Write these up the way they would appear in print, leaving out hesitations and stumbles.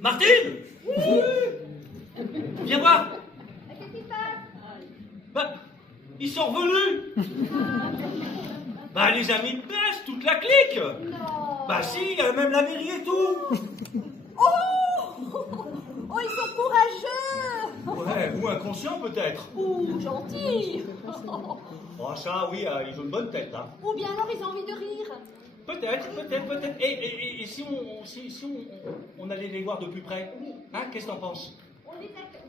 Martine? Oui. Viens voir. Qu'est-ce qui se passe? Bah, ils sont revenus. Bah, les amis de pêche, toute la clique. Non. Bah si, il y a même la mairie et tout. Oh, ils sont courageux. Ouais, ou inconscient peut-être. Ou gentils. Oh, ça, oui, ils ont une bonne tête, hein. Ou bien alors ils ont envie de rire. Peut-être. Et si on allait les voir de plus près? Hein, qu'est-ce que t'en penses? On les accueille.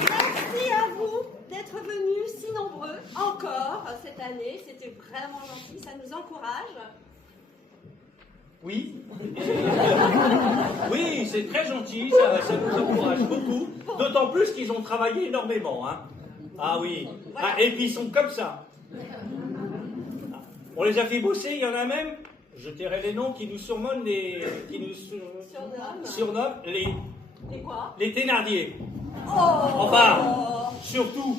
Merci à vous d'être venus si nombreux encore cette année. C'était vraiment gentil, ça nous encourage. Oui. Oui, c'est très gentil, ça nous encourage beaucoup. D'autant plus qu'ils ont travaillé énormément, hein. Ah oui. Ah, et puis ils sont comme ça. On les a fait bosser, il y en a même, je tairai les noms, qui nous surnomment Et quoi? les Thénardier. Oh. Enfin, surtout.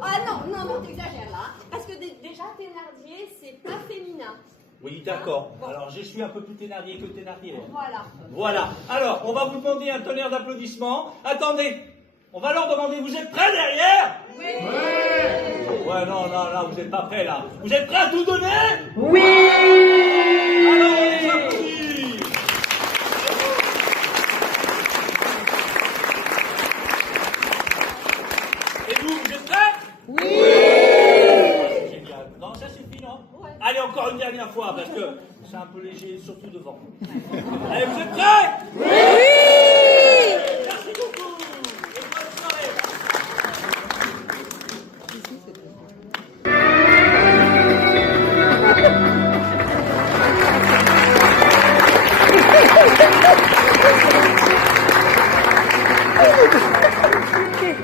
Ah non, t'exagères là. Parce que déjà, Thénardier, c'est pas féminin. Oui, d'accord. Alors, je suis un peu plus Thénardier que Thénardier. Voilà. Voilà. Alors, on va vous demander un tonnerre d'applaudissements. Attendez, on va leur demander, vous êtes prêts derrière? Oui. Ouais, non, vous n'êtes pas prêts là. Vous êtes prêts à tout donner? Oui. Alors, on les applaudit. Et vous êtes prêts? Oui. C'est génial. Non, ça suffit, non? Ouais. Allez, encore une dernière fois, parce que c'est un peu léger, surtout devant. Allez, vous êtes prêts? Oui. Merci beaucoup. Et bonne soirée.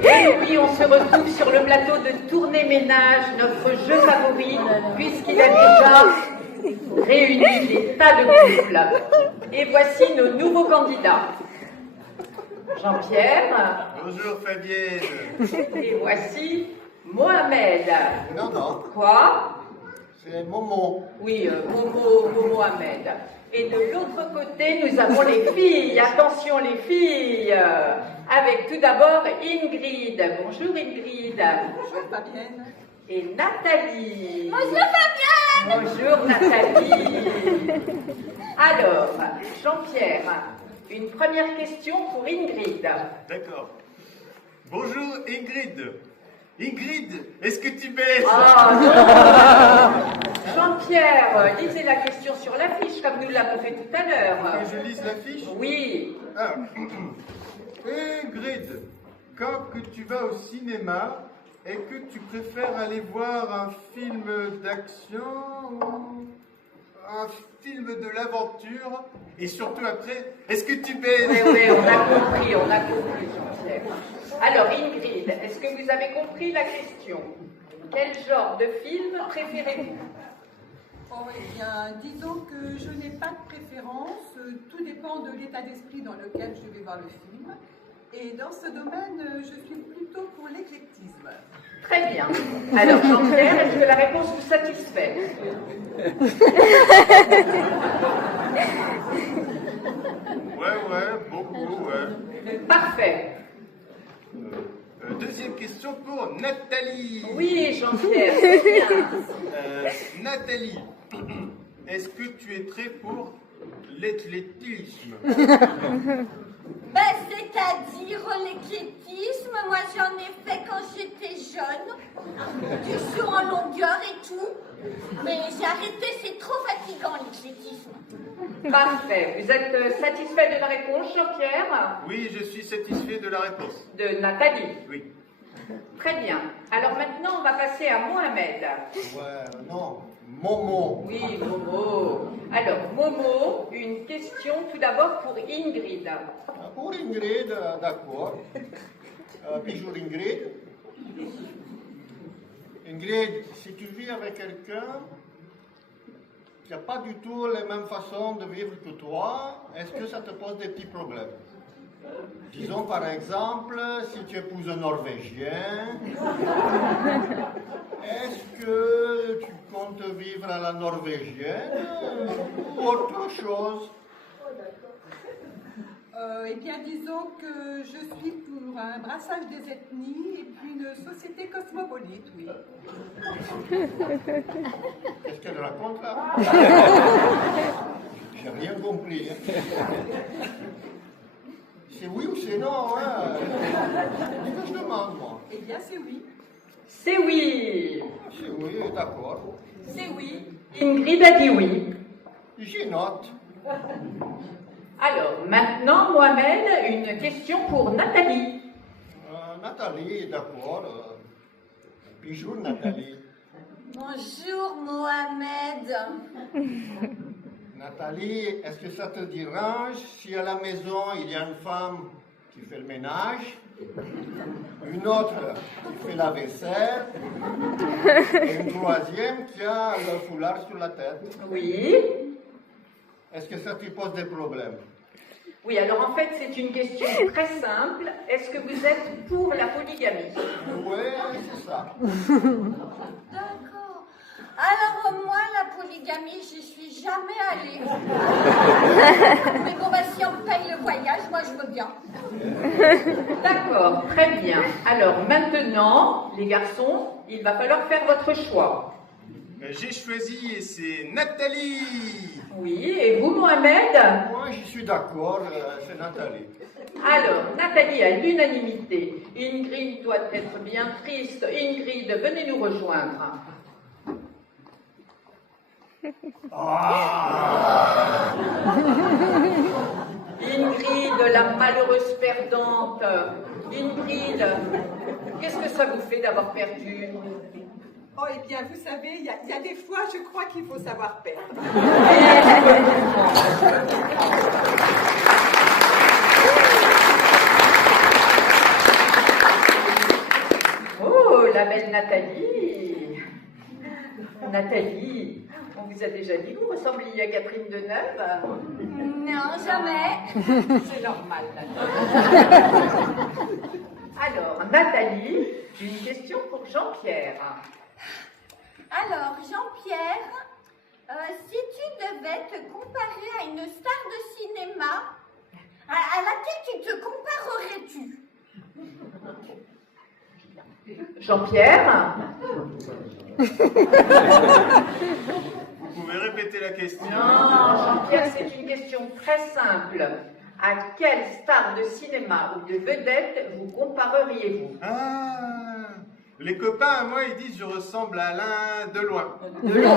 Et oui, on se retrouve sur le plateau de Tournée Ménage, notre jeu favori, puisqu'il a déjà réuni des tas de couples. Et voici nos nouveaux candidats. Jean-Pierre. Bonjour Fabienne. Et voici Mohamed. Non, Quoi? c'est Momo. Oui, Momo Ahmed. Et de l'autre côté, nous avons les filles. Attention les filles. Avec tout d'abord Ingrid. Bonjour Ingrid. Bonjour Fabienne. Et Nathalie. Bonjour Fabienne. Bonjour Nathalie. Alors, Jean-Pierre, une première question pour Ingrid. D'accord. Bonjour Ingrid. Ingrid, est-ce que tu baises? Ah non. Jean-Pierre, lisez la question sur l'affiche comme nous l'avons fait tout à l'heure. Que je lise l'affiche? Oui. Ah. Ingrid, quand que tu vas au cinéma et que tu préfères aller voir un film d'action ou un film de l'aventure et surtout après, est-ce que tu baises? Oui, on a compris, Jean-Pierre. Alors, Ingrid, est-ce que vous avez compris la question? Quel genre de film préférez-vous? Oh, eh bien, disons que je n'ai pas de préférence, tout dépend de l'état d'esprit dans lequel je vais voir le film. Et dans ce domaine, je suis plutôt pour l'éclectisme. Très bien. Alors, Jean-Pierre, est-ce que la réponse vous satisfait? Ouais, beaucoup, ouais. Parfait. Deuxième question pour Nathalie. Oui, Jean-Pierre, c'est bien. Nathalie, est-ce que tu es prêt pour l'athlétisme? Ben, c'est-à-dire l'éclectisme, moi j'en ai fait quand j'étais jeune, du saut en longueur et tout, mais j'ai arrêté, c'est trop fatigant l'éclectisme. Parfait. Vous êtes satisfait de la réponse, Jean-Pierre? Oui, je suis satisfait de la réponse. De Nathalie? Oui. Très bien. Alors maintenant, on va passer à Mohamed. Ouais, non, Momo. Oui, Momo. Alors, Momo, une question tout d'abord pour Ingrid. Pour Ingrid, d'accord. Bonjour Ingrid. Ingrid, si tu vis avec quelqu'un qui n'a pas du tout les mêmes façons de vivre que toi, est-ce que ça te pose des petits problèmes? Disons par exemple, si tu épouses un Norvégien, la norvégienne ou autre chose? Eh bien, disons que je suis pour un brassage des ethnies et puis une société cosmopolite, oui. Qu'est-ce qu'elle raconte là? J'ai rien compris. Hein. C'est oui ou c'est non, hein? C'est ce que je demande, moi. Eh bien, c'est oui. C'est oui. C'est oui, d'accord. C'est oui. Ingrid a dit oui. J'y note. Alors, maintenant, Mohamed, une question pour Nathalie. Nathalie, d'accord. Bonjour, Nathalie. Bonjour Mohamed. Nathalie, est-ce que ça te dérange si à la maison il y a une femme qui fait le ménage, une autre qui fait la vaisselle et une troisième qui a le foulard sur la tête? Oui. Est-ce que ça te pose des problèmes? Oui, alors en fait, c'est une question très simple. Est-ce que vous êtes pour la polygamie? Oui, c'est ça. D'accord. Alors moi, la polygamie, j'y suis jamais allée. Mais bon, bah, si on me paye le voyage, moi je veux bien. D'accord, très bien. Alors maintenant, les garçons, il va falloir faire votre choix. J'ai choisi et c'est Nathalie. Oui, et vous, Mohamed? Moi, je suis d'accord, c'est Nathalie. Alors, Nathalie, à l'unanimité. Ingrid doit être bien triste. Ingrid, venez nous rejoindre. Ingrid, la malheureuse perdante. Ingrid, qu'est-ce que ça vous fait d'avoir perdu? Oh, eh bien, vous savez, il y a des fois, je crois qu'il faut savoir perdre. Oh, la belle Nathalie. Nathalie, on vous a déjà dit que vous ressembliez à Catherine Deneuve? Non, jamais. C'est normal, Nathalie. Alors, Nathalie, une question pour Jean-Pierre. Alors, Jean-Pierre, si tu devais te comparer à une star de cinéma, à laquelle tu te comparerais-tu? Jean-Pierre? Vous pouvez répéter la question? Non, Jean-Pierre, c'est une question très simple. À quelle star de cinéma ou de vedette vous compareriez-vous? Ah, les copains à moi ils disent je ressemble à Alain de loin. De loin.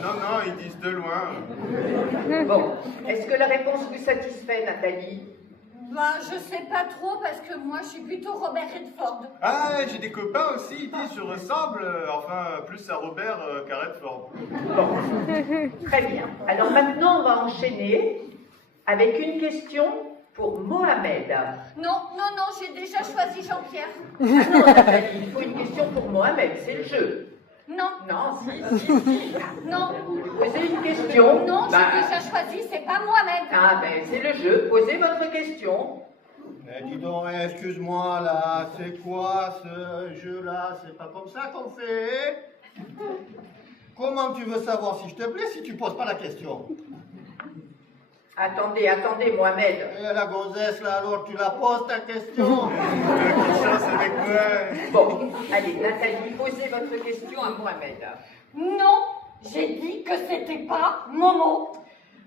Non, ils disent de loin. Bon, est-ce que la réponse vous satisfait, Nathalie? Ben, je sais pas trop parce que moi je suis plutôt Robert Redford. Ah, j'ai des copains aussi, ils disent je ressemble, enfin plus à Robert qu'à Redford. Bon, très bien. Alors maintenant, on va enchaîner avec une question pour Mohamed. Non, j'ai déjà choisi Jean-Pierre. Ah non, Nathalie, il faut une question pour Mohamed, c'est le jeu. Non, Non, si. non, Vous posez une question. non, Bah, j'ai déjà choisi, c'est pas Mohamed. Ah ben, c'est le jeu. Posez votre question. Dis donc, excuse-moi là, c'est quoi ce jeu-là? C'est pas comme ça qu'on fait? Comment tu veux savoir si je te plais si tu poses pas la question? Attendez, Mohamed. Eh, la gonzesse là, alors tu la poses ta question? Quelle chance avec moi. Bon, allez, Nathalie, posez votre question à Mohamed. Non, j'ai dit que c'était pas Momo.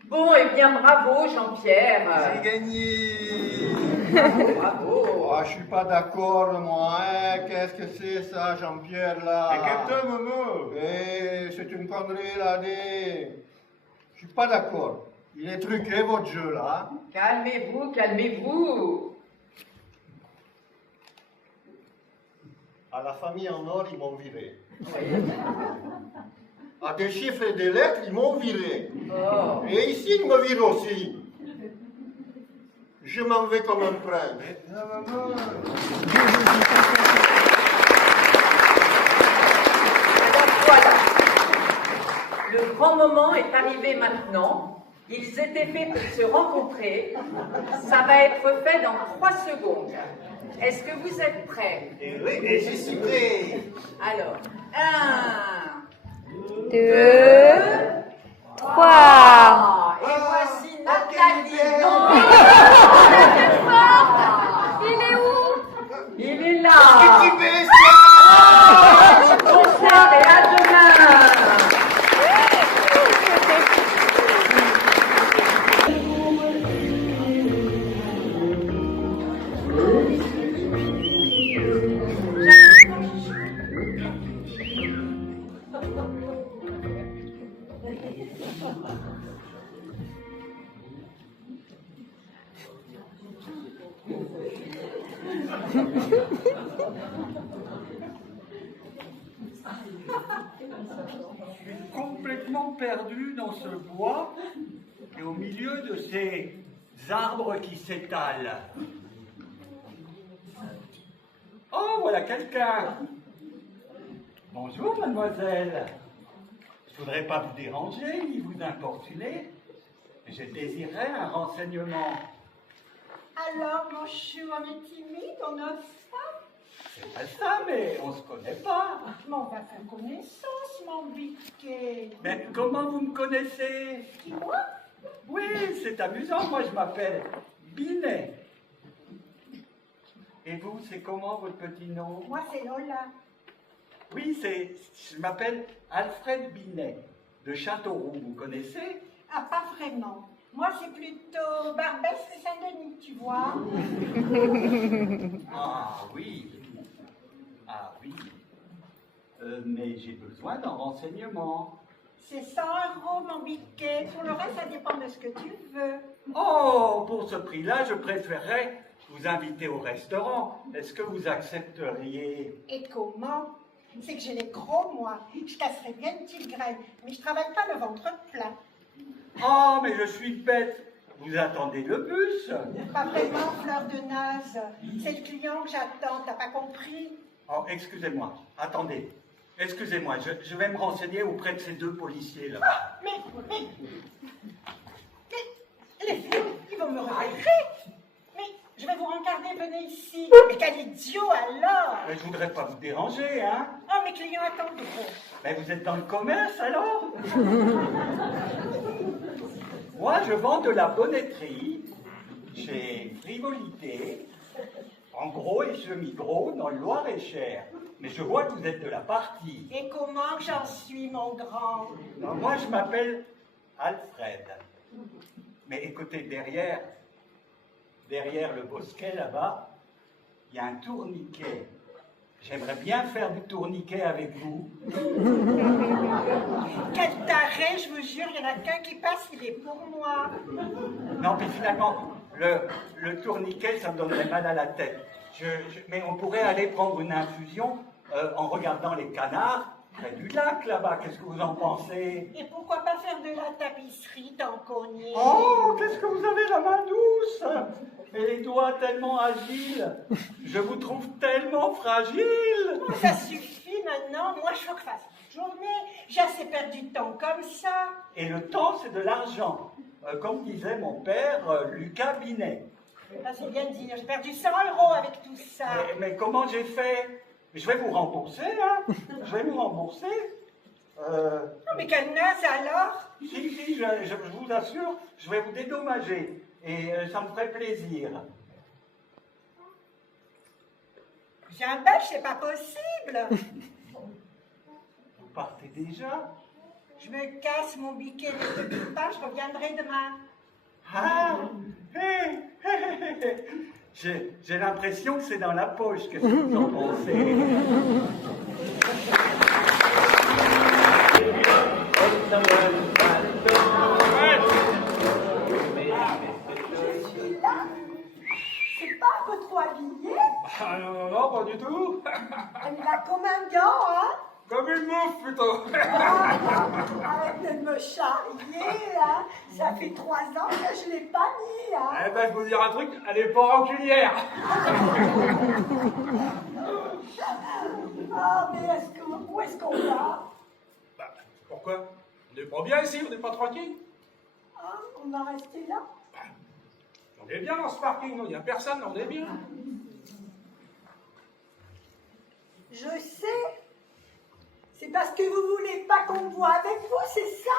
Bon, eh bien, bravo, Jean-Pierre. J'ai gagné. Bravo. Oh, je suis pas d'accord, moi, hein. Qu'est-ce que c'est ça, Jean-Pierre, là? Et calme-toi, Momo. Eh, c'est une connerie, là, des... Je suis pas d'accord. Il est truqué, votre jeu, là. Calmez-vous, calmez-vous. À la famille en or, ils m'ont viré. Oui. À des chiffres et des lettres, ils m'ont viré. Oh. Et ici, ils me virent aussi. Je m'en vais comme un prince. Non, maman. Alors voilà. Le grand moment est arrivé maintenant. Ils étaient faits pour se rencontrer. Ça va être fait dans 3 secondes. Est-ce que vous êtes prêts? Et oui, et j'y suis prêt. Alors, 1, 2, 3. Et voici quelle Nathalie. belle. Il est où? Il est là. Petit baiser. Bonsoir et à demain. Complètement perdu dans ce bois et au milieu de ces arbres qui s'étalent. Oh, voilà quelqu'un. Bonjour, mademoiselle. Je voudrais pas vous déranger ni vous importuner. Je désirais un renseignement. Alors, mon chou, on est timide, on n'ose pas. C'est pas ça, mais on se connaît pas. Mais on va faire connaissance, mon biquet. Mais comment vous me connaissez? Qui, moi? Oui, c'est amusant. Moi, je m'appelle Binet. Et vous, c'est comment votre petit nom? Moi, c'est Lola. Oui, je m'appelle Alfred Binet, de Châteauroux. Vous connaissez? Ah, pas vraiment. Moi, c'est plutôt Barbès et Saint-Denis, tu vois. Ah oui. Ah oui. Mais j'ai besoin d'un renseignement. C'est 100 € mon biquet. Pour le reste, ça dépend de ce que tu veux. Oh, pour ce prix-là, je préférerais vous inviter au restaurant. Est-ce que vous accepteriez? Et comment? C'est que j'ai les gros, moi. Je casserais bien une petite graine, mais je travaille pas le ventre plein. Oh, mais je suis bête. Vous attendez le bus? Pas vraiment, fleur de naze. C'est le client que j'attends, t'as pas compris? Oh, excusez-moi. Attendez. Excusez-moi, je vais me renseigner auprès de ces deux policiers là. Mais, les filles, ils vont me regarder. Mais, je vais vous regarder, venez ici. Mais quel idiot alors? Mais je voudrais pas vous déranger, hein? Oh, mes clients attendront. Mais vous êtes dans le commerce alors? Moi, je vends de la bonnetterie chez Frivolité, en gros et semi-gros, dans le Loir-et-Cher. Mais je vois que vous êtes de la partie. Et comment que j'en suis, mon grand? Alors, moi, je m'appelle Alfred. Mais écoutez, derrière le bosquet là-bas, il y a un tourniquet. J'aimerais bien faire du tourniquet avec vous. Quel taré, je vous jure, il y en a qu'un qui passe, il est pour moi. Non, puis finalement, le tourniquet, ça me donnerait mal à la tête. Mais on pourrait aller prendre une infusion en regardant les canards près du lac là-bas. Qu'est-ce que vous en pensez? Et pourquoi pas faire de la tapisserie tant qu'on y est? Oh, qu'est-ce que vous avez la main douce et les doigts tellement agiles. Je vous trouve tellement fragile. Oh, ça suffit maintenant, moi je veux que fasse une journée, j'ai assez perdu de temps comme ça. Et le temps, c'est de l'argent. Comme disait mon père, Lucas Binet. Ça c'est bien de dire, j'ai perdu 100 € avec tout ça. Mais comment j'ai fait? Je vais vous rembourser, hein. Je vais vous rembourser. Oh, mais quelle naze alors? Si, je vous assure, je vais vous dédommager. Et ça me ferait plaisir. J'ai un belge, c'est pas possible. Vous partez déjà? Je me casse mon biquet, ne t'occupe pas, je reviendrai demain. Ah, j'ai l'impression que c'est dans la poche. Qu'est-ce que vous en pensez? C'est pas un peu trop habillé? Ah non, pas du tout. Elle a comme un gars, hein? Comme une mouffe plutôt. Arrête de me charrier, hein? Ça fait 3 ans que je l'ai pas mis, hein? Eh ben, je vous dire un truc, elle est pas rancunière. Ah, mais où est-ce qu'on va? Bah, pourquoi? On n'est pas bien ici, on n'est pas tranquille. Ah, on va rester là? On est bien dans ce parking, il n'y a personne, on est bien. Je sais. C'est C'est parce que vous voulez pas qu'on me voit avec vous, c'est ça?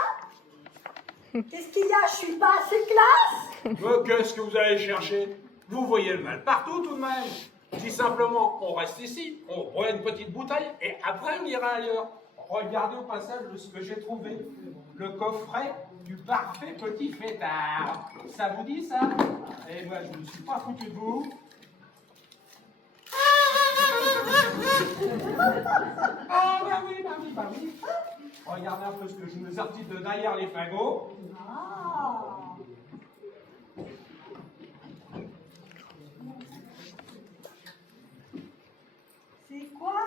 Qu'est-ce qu'il y a? Je suis pas assez classe? Mais qu'est-ce que vous allez chercher? Vous voyez le mal partout tout de même. Si simplement on reste ici, on boit une petite bouteille et après on ira ailleurs. Regardez au passage ce que j'ai trouvé. Le coffret du parfait petit fêtard. Ça vous dit ça? Et moi je ne suis pas foutu de vous. Ah bah oui. Regardez un peu ce que je me sortis de derrière les fagots. Ah. C'est quoi,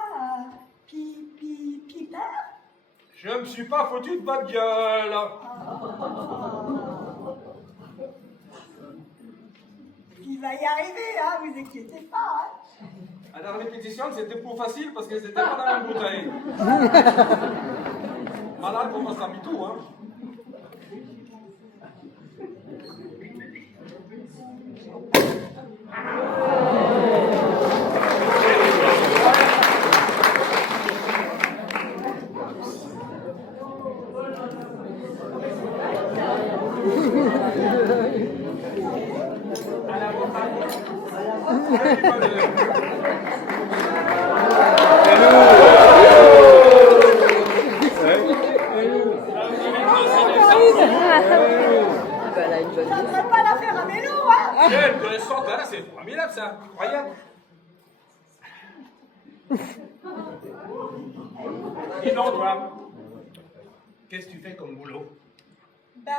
Piper? Je me suis pas foutu de votre gueule. Il va y arriver, hein, vous inquiétez pas. Hein. À la répétition, c'était plus facile parce que c'était pas dans la même bouteille. Malade, comment ça mis tout, hein? Ça ne serait pas l'affaire à vélo, hein? Quelle connaissance, là, c'est formidable, ça, incroyable. Dis donc, toi, qu'est-ce que tu fais comme boulot? Ben,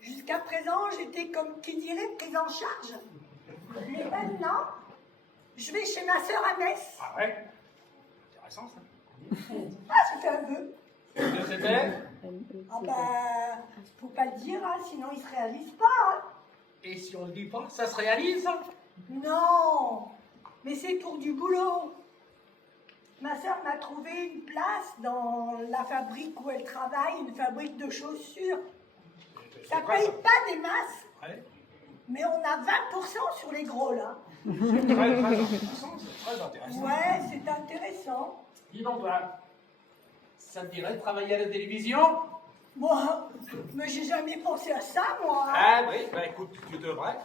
jusqu'à présent, j'étais comme qui dirait prise en charge. Mais maintenant, je vais chez ma sœur à Metz. Ah ouais? Intéressant, ça. Ah, j'ai fait un vœu. Qu'est-ce que c'était? Ah ben, faut pas le dire, hein, sinon il se réalise pas. Hein. Et si on le dit pas, ça se réalise? Non, mais c'est pour du boulot. Ma sœur m'a trouvé une place dans la fabrique où elle travaille, une fabrique de chaussures. Ça paye pas des masses, Ouais. mais on a 20% sur les gros là. C'est très intéressant, c'est très intéressant. Ouais, c'est intéressant. Dis donc, toi, ça te dirait de travailler à la télévision? Moi, mais j'ai jamais pensé à ça, moi. Ah oui, bah écoute, tu devrais.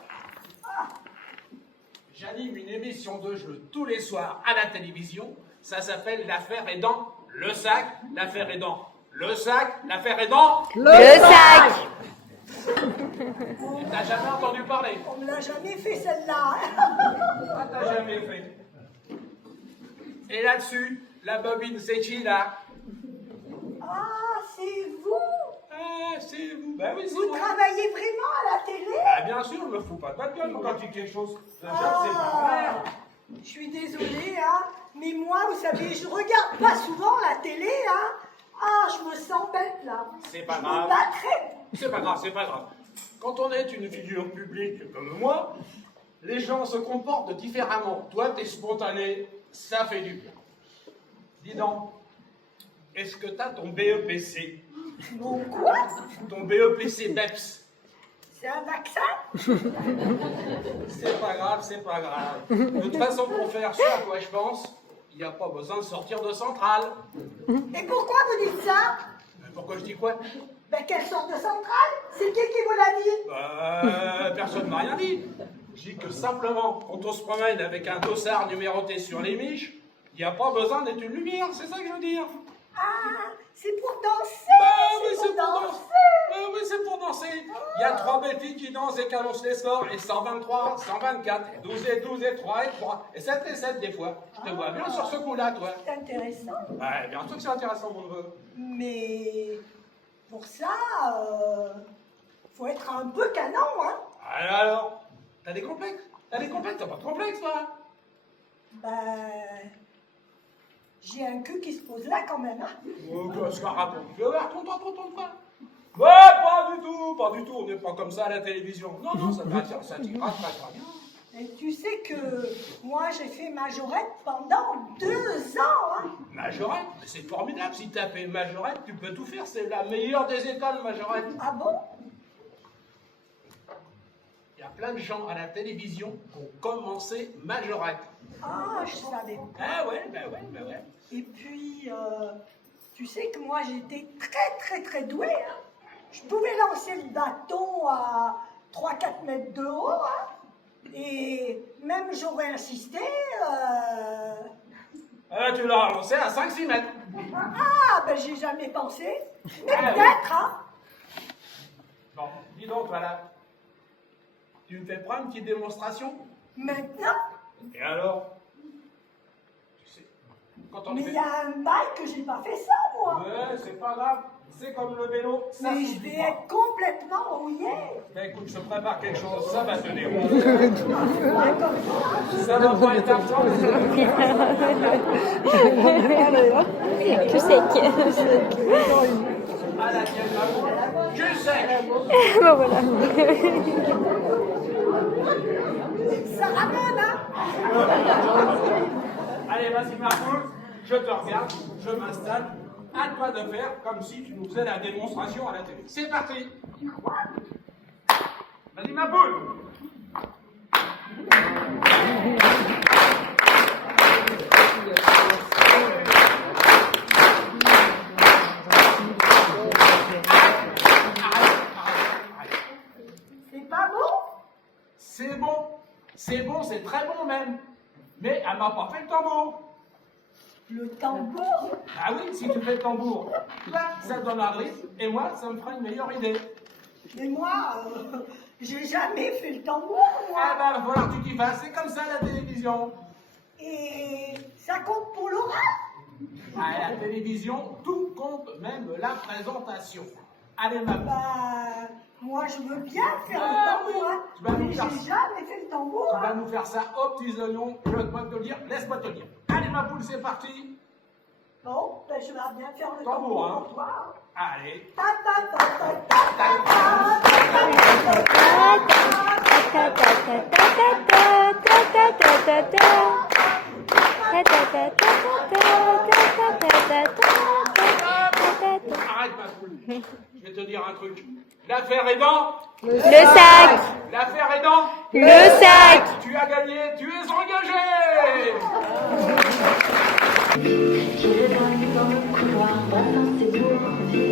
J'anime une émission de jeu tous les soirs à la télévision. Ça s'appelle L'affaire est dans le sac. L'affaire est dans le sac. L'affaire est dans Le sac. T'as jamais entendu parler? On me l'a jamais fait celle-là. Ah, t'as jamais fait. Et là-dessus, la bobine, c'est qui là? Ah, c'est vous. Ah, c'est vous. Ben oui, c'est Vous moi. travaillez vraiment à la télé? Ah, bien sûr, je me fous pas de votre gueule quand tu dis quelque chose. C'est pas vrai. Je suis désolée, hein, mais moi, vous savez, je regarde pas souvent la télé, hein. Ah, je me sens bête, là. C'est pas Je grave. me battrais. C'est pas grave, c'est pas grave. Quand on est une figure publique comme moi, les gens se comportent différemment. Toi, t'es spontané, ça fait du bien. Dis donc, est-ce que t'as ton BEPC? Bon, quoi? Ton BEPC BEPS? C'est un vaccin? C'est pas grave, c'est pas grave. De toute façon, pour faire ça, à quoi je pense, il n'y a pas besoin de sortir de centrale. Et pourquoi vous dites ça? Pourquoi je dis quoi? Ben, quelle sorte de centrale? C'est qui vous l'a dit? Personne ne m'a rien dit. Je dis que simplement, quand on se promène avec un dossard numéroté sur les miches, il n'y a pas besoin d'être une lumière, c'est ça que je veux dire. Ah, c'est pour danser! Oui, c'est pour danser. Oui, c'est pour danser. Il y a 3 belles filles qui dansent et qui annoncent les scores, et 123, 124, et 12 et 12 et 3 et 3, et 7 et 7 des fois. Je te vois bien sur ce coup-là, toi. C'est intéressant. Ouais, bien sûr que c'est intéressant, mon neveu. Mais pour ça, faut être un peu canon, hein? Alors, t'as des complexes? T'as des complexes? T'as pas de complexes, toi? Ben, j'ai un cul qui se pose là quand même, hein? Oh, qu'est-ce qu'on raconte? Je vais voir, tonton, quoi? Ouais, pas du tout, on n'est pas comme ça à la télévision. Non, ça t'attire, ça t'ira très bien. Et tu sais que moi, j'ai fait majorette pendant 2 ans, hein? Majorette? Mais c'est formidable, si t'as fait majorette, tu peux tout faire, c'est la meilleure des écoles, majorette. Ah bon? Il y a plein de gens à la télévision qui ont commencé majorette. Ah, je savais. Ah ouais, bah ouais, bah ouais. Et puis, tu sais que moi, j'étais très, très, très douée. Hein. Je pouvais lancer le bâton à 3-4 mètres de haut. Hein. Et même j'aurais insisté. Tu l'as lancé à 5-6 mètres. Ah, ben j'ai jamais pensé. Mais Ah, peut-être, hein. Bon, dis donc, voilà. Tu me fais prendre une petite démonstration? Maintenant. Et alors? Tu sais, quand on Mais fait... il y a un bail que j'ai pas fait ça, moi. Ouais, c'est pas grave. C'est comme le vélo. Ça Mais je s'oublie vais pas. être complètement rouillée. Ben écoute, je te prépare quelque chose. Ça va te dérouler. Ça va pas être absent. Tu sais qui. À la tienne, maman. Je sais. Ben voilà. Ça ramène, hein. Allez, vas-y, ma poule. Je te regarde. Je m'installe. À toi de faire comme si tu nous faisais la démonstration à la télé. C'est parti. Vas-y, ma poule. C'est pas bon. C'est bon. C'est bon, c'est très bon même. Mais elle m'a pas fait le tambour. Le tambour. Ah oui, si tu fais le tambour, là, ça te donne un rythme, et moi, ça me fera une meilleure idée. Mais moi, j'ai jamais fait le tambour, moi. Ah ben, va falloir que tu t'y fasses, c'est comme ça la télévision. Et ça compte pour l'oral. À la télévision, tout compte, même la présentation. Allez, ma poule. Bah, moi, je veux bien faire Ah, le tambour, hein. tu vas nous Mais faire j'ai ça. jamais fait le tambour. Tu vas Hein. nous faire ça aux petits oignons, je vais te le dire, laisse-moi te le dire. Allez, ma poule, c'est parti. Bon, ben, je vais bien faire le Tambour, tambour hein. pour toi. Allez. Ta ta ta ta ta ta ta ta ta ta ta ta. Arrête, ma poule. Je vais te dire un truc. L'affaire est dans... Le sac. L'affaire est dans... Le sac. Tu as gagné, tu es engagé.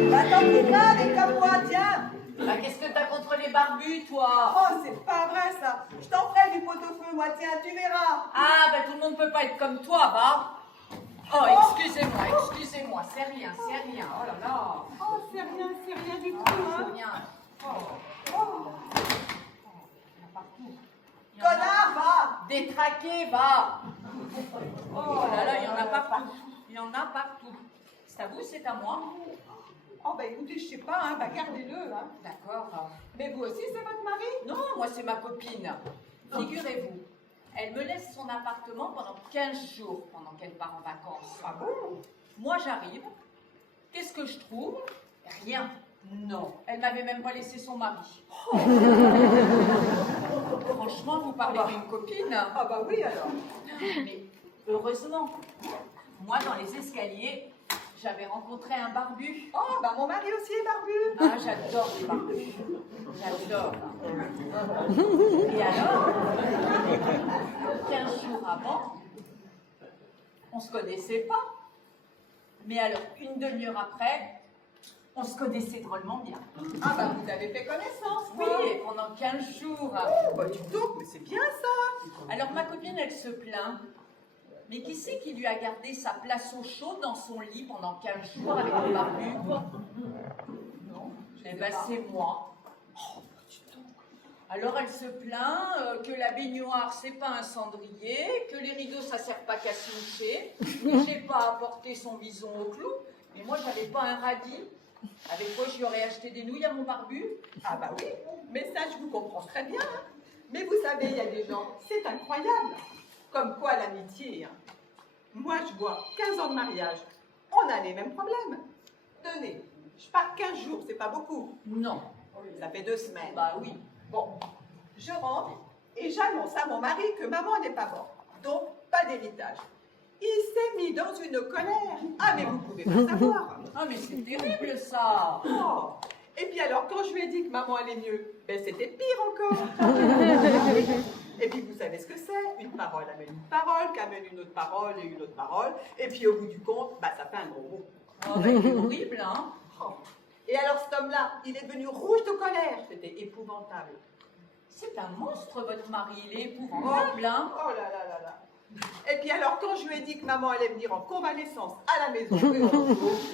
Va t'en là, avec comme moi, tiens. Bah, qu'est-ce que t'as contre les barbus, toi? Oh, c'est pas vrai ça. Je t'en ferai du pot-au-feu, moi, tiens, tu verras. Ah, bah tout le monde peut pas être comme toi, bah. Oh, excusez-moi, c'est rien. Oh là là. Oh, c'est rien du tout, C'est hein. rien. Connard, va. Détraqué, va. Oh là là, il y en a partout. C'est à vous, c'est à moi. Oh, bah écoutez, je sais pas, hein, bah gardez-le, hein. D'accord. Mais vous aussi, c'est votre mari? Non, moi c'est ma copine. Figurez-vous, elle me laisse son appartement pendant 15 jours, pendant qu'elle part en vacances. Ah bon? Moi j'arrive, qu'est-ce que je trouve? Rien. Non, elle m'avait même pas laissé son mari. Oh. Franchement, vous parlez d'une copine. Ah bah oui, alors. Mais heureusement, moi dans les escaliers, j'avais rencontré un barbu. Oh, bah mon mari aussi est barbu. Ah, j'adore les barbus. J'adore. Et alors, 15 jours avant, on se connaissait pas. Mais alors, une demi-heure après, on se connaissait drôlement bien. Ah bah vous avez fait connaissance, Oui, quoi. et pendant 15 jours. Bah du tout, mais c'est bien ça. Alors, ma copine, elle se plaint. Mais qui c'est qui lui a gardé sa place au chaud dans son lit pendant 15 jours avec le barbu? Non, eh ben c'est moi. Oh, pas du tout. Alors elle se plaint que la baignoire c'est pas un cendrier, que les rideaux ça sert pas qu'à se moucher, que j'ai pas apporté son bison au clou, mais moi j'avais pas un radis. Avec quoi je lui aurais acheté des nouilles à mon barbu? Ah bah oui, mais ça je vous comprends très bien. Hein. Mais vous savez, il y a des gens, c'est incroyable. Comme quoi l'amitié. Hein. Moi je vois 15 ans de mariage, on a les mêmes problèmes. Tenez, je pars 15 jours, c'est pas beaucoup. Non. Ça fait 2 semaines. Bah oui. Bon, je rentre et j'annonce à mon mari que maman n'est pas morte, donc pas d'héritage. Il s'est mis dans une colère. Ah mais vous pouvez pas savoir. Ah mais c'est terrible ça. Oh. Et puis alors, quand je lui ai dit que maman allait mieux, ben c'était pire encore. Et puis vous savez ce que c'est, une parole amène une parole, qui amène une autre parole et une autre parole, et puis au bout du compte, bah, ça fait un gros mot. Oh, bah, c'est horrible, hein. Oh. Et alors cet homme-là, il est devenu rouge de colère, c'était épouvantable. C'est un monstre, votre mari, il est épouvantable, hein. Oh là là là là. Et puis alors, quand je lui ai dit que maman allait venir en convalescence à la maison,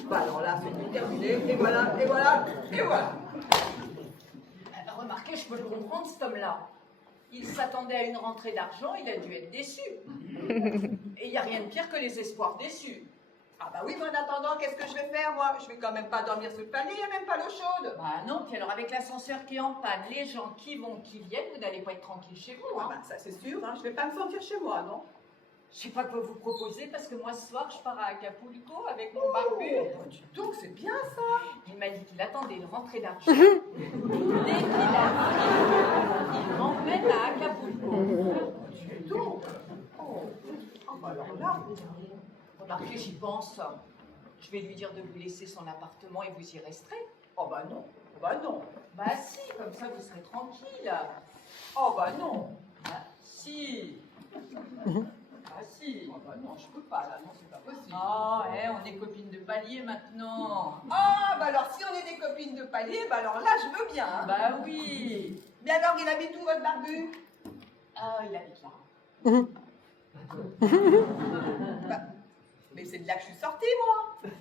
bah alors là, c'était terminé, et voilà, et voilà, et voilà. Remarquez, je peux le comprendre, cet homme-là. Il s'attendait à une rentrée d'argent, il a dû être déçu. Et il n'y a rien de pire que les espoirs déçus. Ah bah oui, mais en attendant, qu'est-ce que je vais faire, moi? Je vais quand même pas dormir sous le panier, il n'y a même pas l'eau chaude. Bah non, puis alors avec l'ascenseur qui est en panne, les gens qui vont, qui viennent, vous n'allez pas être tranquille chez vous, Ah hein. bah ça c'est sûr, hein, je vais pas me sentir chez moi, non? Je sais pas quoi vous proposer, parce que moi, ce soir, je pars à Acapulco avec mon barbu. Oh, dis donc, c'est bien ça. Il m'a dit qu'il attendait une rentrée d'argent. Dès qu'il arrive, il m'emmène à Acapulco. Dis donc. Oh, bah alors là. Remarquez, j'y pense. Je vais lui dire de vous laisser son appartement et vous y resterez. Oh bah non, oh bah non. Bah si, comme ça vous serez tranquille. Oh bah non. Bah si. Ah si. Oh bah non, je peux pas là, non, c'est pas possible. Ah, on est copines de palier maintenant. Ah bah alors si on est des copines de palier, bah alors là je veux bien. Hein. Bah oui. Mais alors il habite où votre barbu? Ah, il habite là. Bah, mais c'est de là que je suis sortie moi.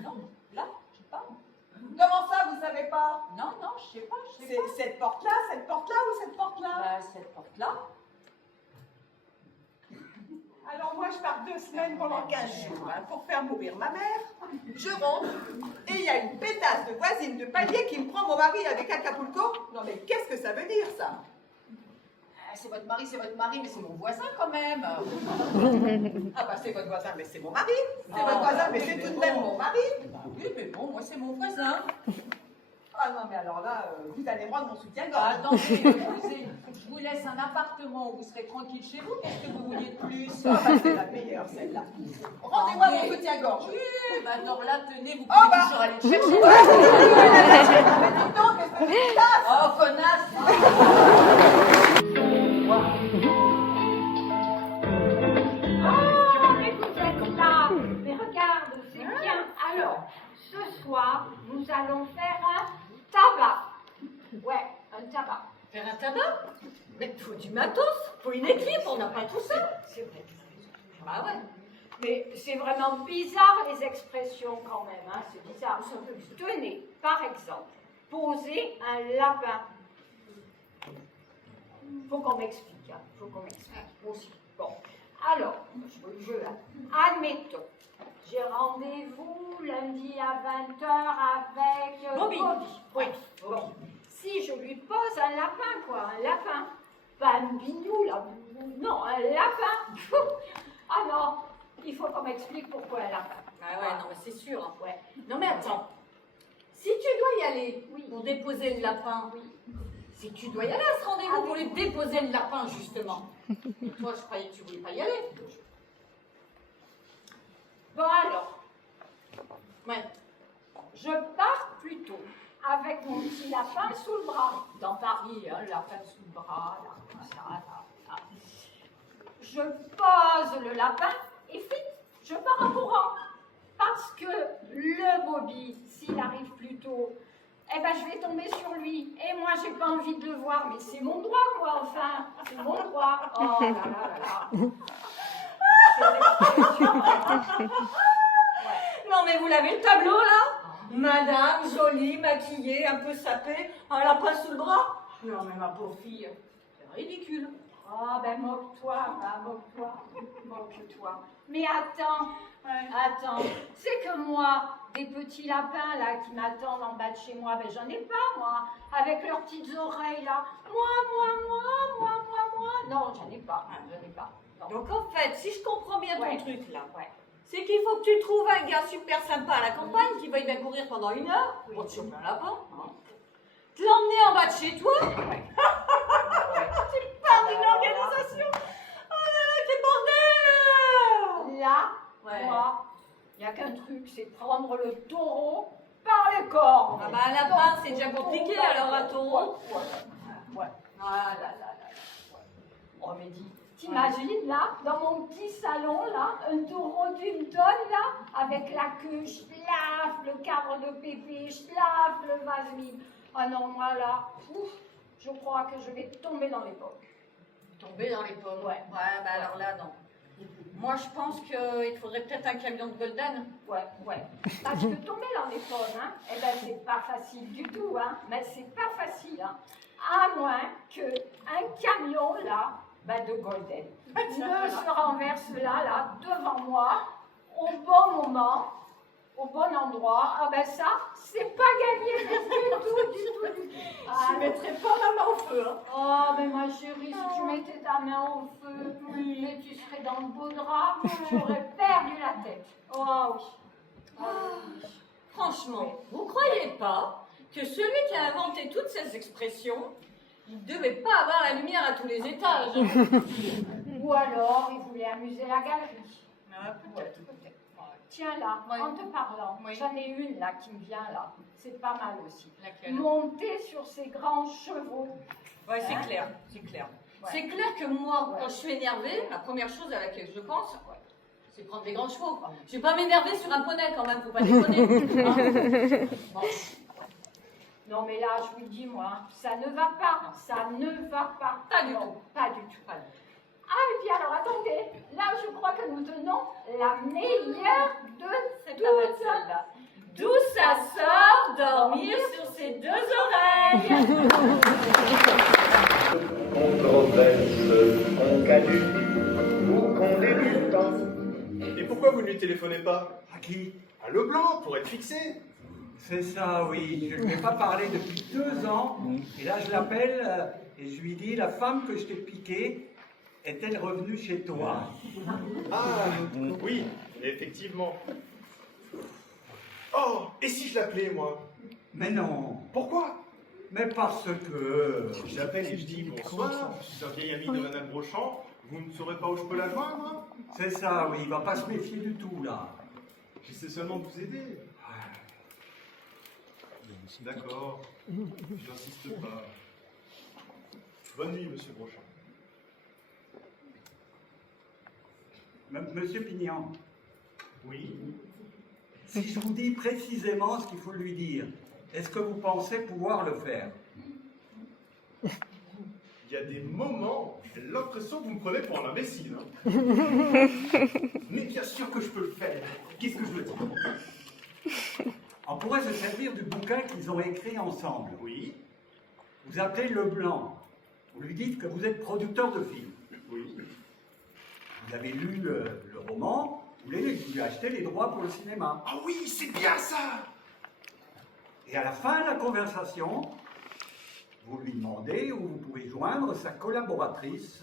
Non, là, je sais pas. Comment ça, vous savez pas? Non, non, je sais pas, C'est cette porte-là ou cette porte-là? Bah, cette porte-là. Alors moi, je pars 2 semaines pendant 15 jours hein, pour faire mourir ma mère. Je rentre et il y a une pétasse de voisine de palier qui me prend mon mari avec Acapulco. Non mais qu'est-ce que ça veut dire ça? C'est votre mari, mais c'est mon voisin quand même. Ah bah c'est votre voisin, mais c'est mon mari. C'est votre voisin, mais c'est tout de même mon mari. Bah oui, mais bon, moi c'est mon voisin. Ah non mais alors là, vous allez me rendre mon soutien-gorge. Bah, attendez, je vous laisse un appartement où vous serez tranquille chez vous. Qu'est-ce que vous vouliez de plus? Ah bah c'est la meilleure celle-là. Rendez-moi mon soutien-gorge. Oui, bah alors là, tenez, vous pouvez Oh, bah. toujours aller le chercher. Mais dis donc, qu'est-ce que je passe? Oh, connasse! Oh, mais vous êtes là. Mais regarde, c'est bien. Alors, ce soir, nous allons faire un tabac. Ouais, un tabac. Faire un tabac? Mais faut du matos, faut une équipe, on n'a pas tout ça. C'est vrai. Bah ouais. Mais c'est vraiment bizarre les expressions quand même, hein. C'est bizarre. Tenez, par exemple, poser un lapin. Faut qu'on m'explique, hein. Faut qu'on m'explique aussi. Bon, alors, je veux le jeu, hein. Admettons, j'ai rendez-vous lundi à 20h avec Bobby. Oui, bon. Si je lui pose un lapin, quoi, un lapin. Pas un bignou, là. Non, un lapin. Ah non, il faut qu'on m'explique pourquoi un lapin. Ah ouais, non mais c'est sûr. Hein. Ouais. Non mais attends, si tu dois y aller Oui. pour déposer le lapin, Oui. si tu dois y aller à ce rendez-vous pour lui déposer le lapin justement, et toi je croyais que tu voulais pas y aller. Bon alors, Ouais. je pars plutôt avec mon petit lapin sous le bras. Dans Paris, hein, le lapin sous le bras, là, comme ça, là. Je pose le lapin et vite, je pars en courant. Parce que le Bobby, s'il arrive plus tôt, eh ben je vais tomber sur lui. Et moi, j'ai pas envie de le voir, mais c'est mon droit, quoi, enfin. C'est mon droit. Oh là là là là. Ces expressions. Non mais vous l'avez le tableau là? Madame, jolie, maquillée, un peu sapée, un lapin sous le bras? Non mais ma pauvre fille, c'est ridicule. Oh ben moque-toi, hein, moque-toi, moque-toi. Mais attends, attends, c'est que moi, des petits lapins là qui m'attendent en bas de chez moi, ben j'en ai pas moi, avec leurs petites oreilles là. Moi. Non, j'en ai pas, Non. Donc en fait, si je comprends bien ton Ouais. truc là, Ouais. c'est qu'il faut que tu trouves un gars super sympa à la campagne qui va y bien courir pendant 1 heure Oui. pour te choper un lapin. Te l'emmener en bas de chez toi. Tu parles d'une organisation. Oh là là, quel bordel! Là, Ouais. moi, il n'y a qu'un truc, c'est prendre le taureau par les cornes. Ah bah un lapin, c'est déjà compliqué, alors un taureau. Ouais. Ah là là là là. Ouais. Oh mais dis, t'imagines là, dans mon petit salon là, un taureau d'une tonne là, avec la queue, schlaf, le cadre de pépé, schlaf, le vase vide. Ah non, moi là, ouf, je crois que je vais tomber dans les pommes. Tomber dans les pommes. Ouais. Ouais, bah alors là, non. Moi, je pense qu'il faudrait peut-être un camion de Golden. Ouais. Parce que tomber dans les pommes, hein, eh ben c'est pas facile du tout, hein. Mais c'est pas facile, hein. À moins qu'un camion là, ben de Golden, ne se renverse là, devant moi, au bon moment, au bon endroit. Ah ben ça, c'est pas gagné du tout. Ah, Je mettrais pas ma main au feu. Hein. oh, mais ma chérie, si tu mettais ta main au feu, mais tu serais dans le beau drap, tu aurais perdu la tête. Oh oui. Ah, franchement, vous croyez pas que celui qui a inventé toutes ces expressions, il devait pas avoir la lumière à tous les étages. Ou alors, il voulait amuser la galerie. Ah, peut-être. Tiens là, Oui. en te parlant, Oui. j'en ai une là qui me vient là. C'est pas mal aussi. Laquelle? Monter sur ces grands chevaux. Ouais, c'est Hein? clair, c'est clair. Ouais. C'est clair que moi, Ouais. quand je suis énervée, la première chose à laquelle je pense, c'est prendre des grands chevaux. Je vais pas m'énerver sur un poney quand même, faut pas déconner. Hein. Bon. Non mais là, je vous le dis moi, ça ne va pas. Ça ne va pas. Pas du Non, tout. Pas du tout. Ah, et puis alors, attendez. Là, je crois que nous tenons la meilleure de C'est pas mal toutes. celle-là. D'où ça sort dormir sur ses deux oreilles? On progresse, on caduque ou qu'on débute. Et pourquoi vous ne lui téléphonez pas? À qui? À Leblanc, pour être fixé. C'est ça, oui. Je ne lui ai pas parlé depuis 2 ans. Et là, je l'appelle et je lui dis, la femme que je t'ai piquée, est-elle revenue chez toi? Ah, oui, effectivement. Oh, et si je l'appelais, moi? Mais non. Pourquoi? Mais parce que... J'appelle et je dis bonsoir, je suis un vieil ami de Madame Brochant, vous ne saurez pas où je peux la joindre? C'est ça, oui. Il va pas se méfier du tout, là. J'essaie seulement de vous aider. D'accord, j'insiste pas. Bonne nuit, Monsieur Brochant. Monsieur Pignon, Oui? si je vous dis précisément ce qu'il faut lui dire, est-ce que vous pensez pouvoir le faire? Il y a des moments, j'ai l'impression que vous me prenez pour un imbécile. Hein. Mais bien sûr que je peux le faire. Qu'est-ce que je veux dire? On pourrait se servir du bouquin qu'ils ont écrit ensemble. Oui? Vous appelez Leblanc. Vous lui dites que vous êtes producteur de films. Oui? Vous avez lu le roman, vous lui achetez les droits pour le cinéma. Ah oui, c'est bien ça! Et à la fin de la conversation, vous lui demandez où vous pouvez joindre sa collaboratrice.